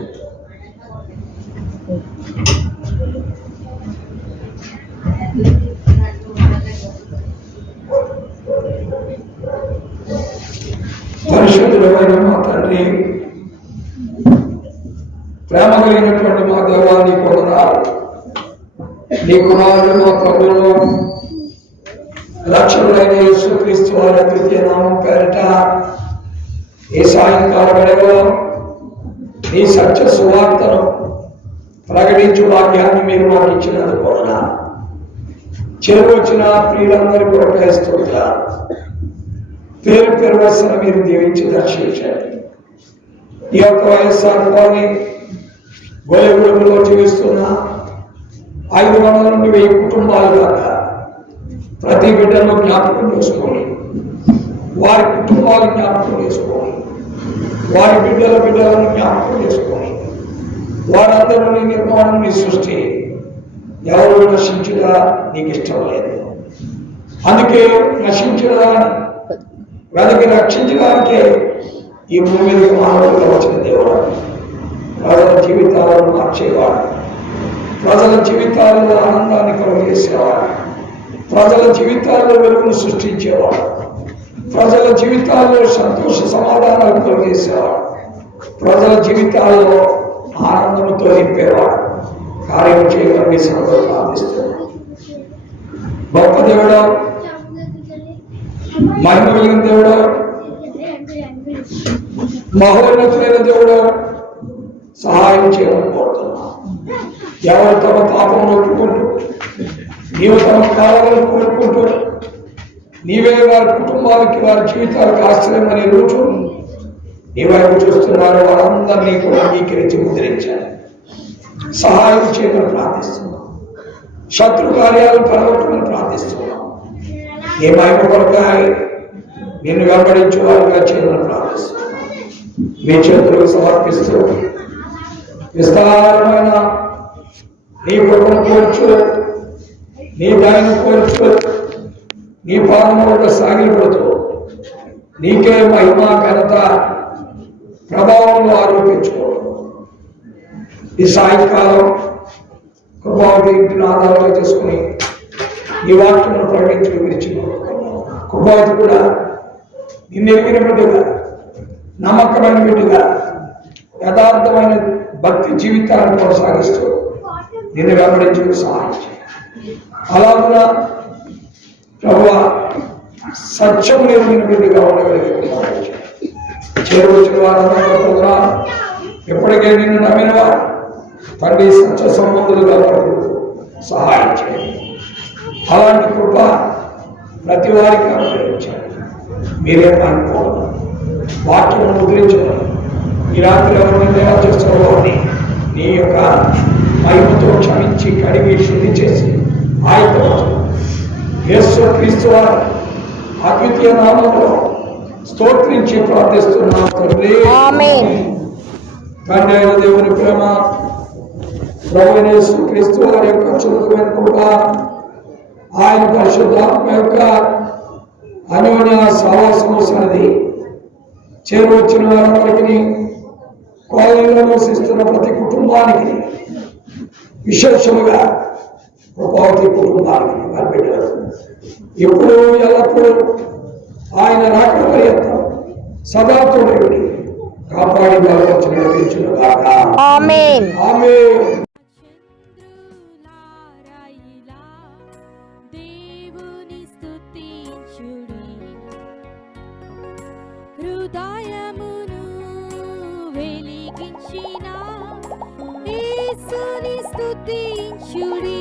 పరిశుద్ధుడైన మా తండ్రి, ప్రేమ కలిగినటువంటి మా దేవా, నీ కొందనాలు. నీ కుమారుడు మా ప్రభువును రక్షకుడైన యేసుక్రీస్తు వారి అద్వితీయ నామం పేరిట ఈ సాయంకాల వేళలో నీ సత్య సువార్తను ప్రకటించు భాగ్యాన్ని మీరు మాకు ఇచ్చినందుకు వందనాలు. చేరువచ్చిన ప్రియులందరి కొరకై స్తోత్రాలు. పేరు పేరు వరుసన మీరు దీవించి దర్శించండి. ఈ యొక్క వైఎస్ఆర్ కాలనీ గోలెగూడెంలో జీవిస్తున్న 500 నుండి 1000 కుటుంబాలు దాకా ప్రతి బిడ్డను జ్ఞాపకం చేసుకోండి. వారి కుటుంబాలు జ్ఞాపకం చేసుకోండి. వారి బిడ్డలను జ్ఞాపకం చేసుకోండి. వారందరూ నీ నిర్మాణం, నీ సృష్టి. ఎవరు నశించడా నీకు ఇష్టం లేదు. అందుకే నశించడాన్ని వెనక్కి రక్షించడానికే ఈ భూమి మీదకి మానవులుగా వచ్చిన దేవుడు. ప్రజల జీవితాలను మార్చేవాడు, ప్రజల జీవితాలలో ఆనందాన్ని కలుగజేసేవాడు, ప్రజల జీవితాల్లో వెలుగును సృష్టించేవాడు, ప్రజల జీవితాల్లో సంతోష సమాధానాలు కలుగజేసేవాడు, ప్రజల జీవితాల్లో ఆనందంతో నింపేవాడు. కార్యం చేయగలిగే సందర్భం ప్రార్థిస్తున్నాడు. గొప్ప దేవుడు, మహిమ కలిగిన దేవుడు, మహోన్నతులైన దేవుడు, సహాయం చేయమని కోరుతున్నా. ఎవరు తమ పాపం ఒప్పుకుంటూ, నీవు తమ కావాలని కోరుకుంటూ, నీవే వారి కుటుంబాలకి, వారి జీవితాలకు ఆశ్రయమనే రోజు నీ వైపు చూస్తున్నారు. వారందరినీ కూడా అంగీకరించి ముద్రించాలి. సహాయం చేయమని ప్రార్థిస్తున్నాం. శత్రు కార్యాలు పరగొట్టమని ప్రార్థిస్తున్నాం. నీ మహిమ కొరకాయ నిన్ను వెంబడించు వారిగా చేయమని ప్రార్థిస్తున్నాం. మీ చేతులకు సమర్పిస్తూ విస్తారమైన నీ కృపను కోర్చు, నీ దయను కోర్చు, నీ పాదముల సాగిపడుతూ నీకే మహిమ, ఘనత, ప్రభావంలో ఆరోపించుకో. ఈ సాయంకాలం కృపావతి ఇంటిని ఆధారంగా చేసుకుని నీ వాక్యమును ప్రకటించుకు విరిచిపో. కృపావతి కూడా నిన్ను ఎరిగిన బిడ్డగా, నమ్మకమైన బిడ్డగా, యథార్థమైన భక్తి జీవితాన్ని కొనసాగిస్తూ నిన్ను వెంబడించుకు సహాయం చేయి. అలాగా ప్రభువా, సత్యము ఎరిగిన బిడ్డగా ఉండగలిగే చేరువచ్చిన వారందరూ కూడా ఎప్పటికే నిన్ను నమ్మిన వారు తండ్రి సత్య సంబంధులుగా సహాయం చేయండి. అలాంటి కృప ప్రతి వారికి అనుగ్రహించండి. మీరే అనుకోవాలి. వాక్యం ముద్రించడం ఈ రాత్రి ఎవరిని చేస్తారో అని నీ యొక్క మహిమతో క్షమించి కడిగి శుద్ధి చేసి ఆయనపరచు. యేసు క్రీస్తు వారి అద్వితీయ నామంలో స్తోత్రించి ప్రార్థిస్తున్నాం తండ్రి. తండ్రి అయిన దేవుని ప్రేమ, ప్రభువైన యేసు క్రీస్తు వారి యొక్క చురుకైన కృప, ఆయన పరిశుద్ధాత్మ యొక్క అన్యోన్య సహవాసము సన్నది చేరువచ్చిన వారందరికీ, కాలనీలో నివసిస్తున్న ప్రతి కుటుంబానికి, విశేషముగా కృపావతి కుటుంబానికి, వారి బిడ్డలు ఎప్పుడు ఎల్లప్పుడూ ఆయన రాకడ పర్యంతం సదా తోడేవిడి కాపాడి బలపరచి నడిపించును గాక. ఆమేన్. ఆమేన్. చంద్రులారాయిలా దేవుని స్తుతించుడి, హృదయమును వెలిగించిన యేసుని స్తుతించుడి.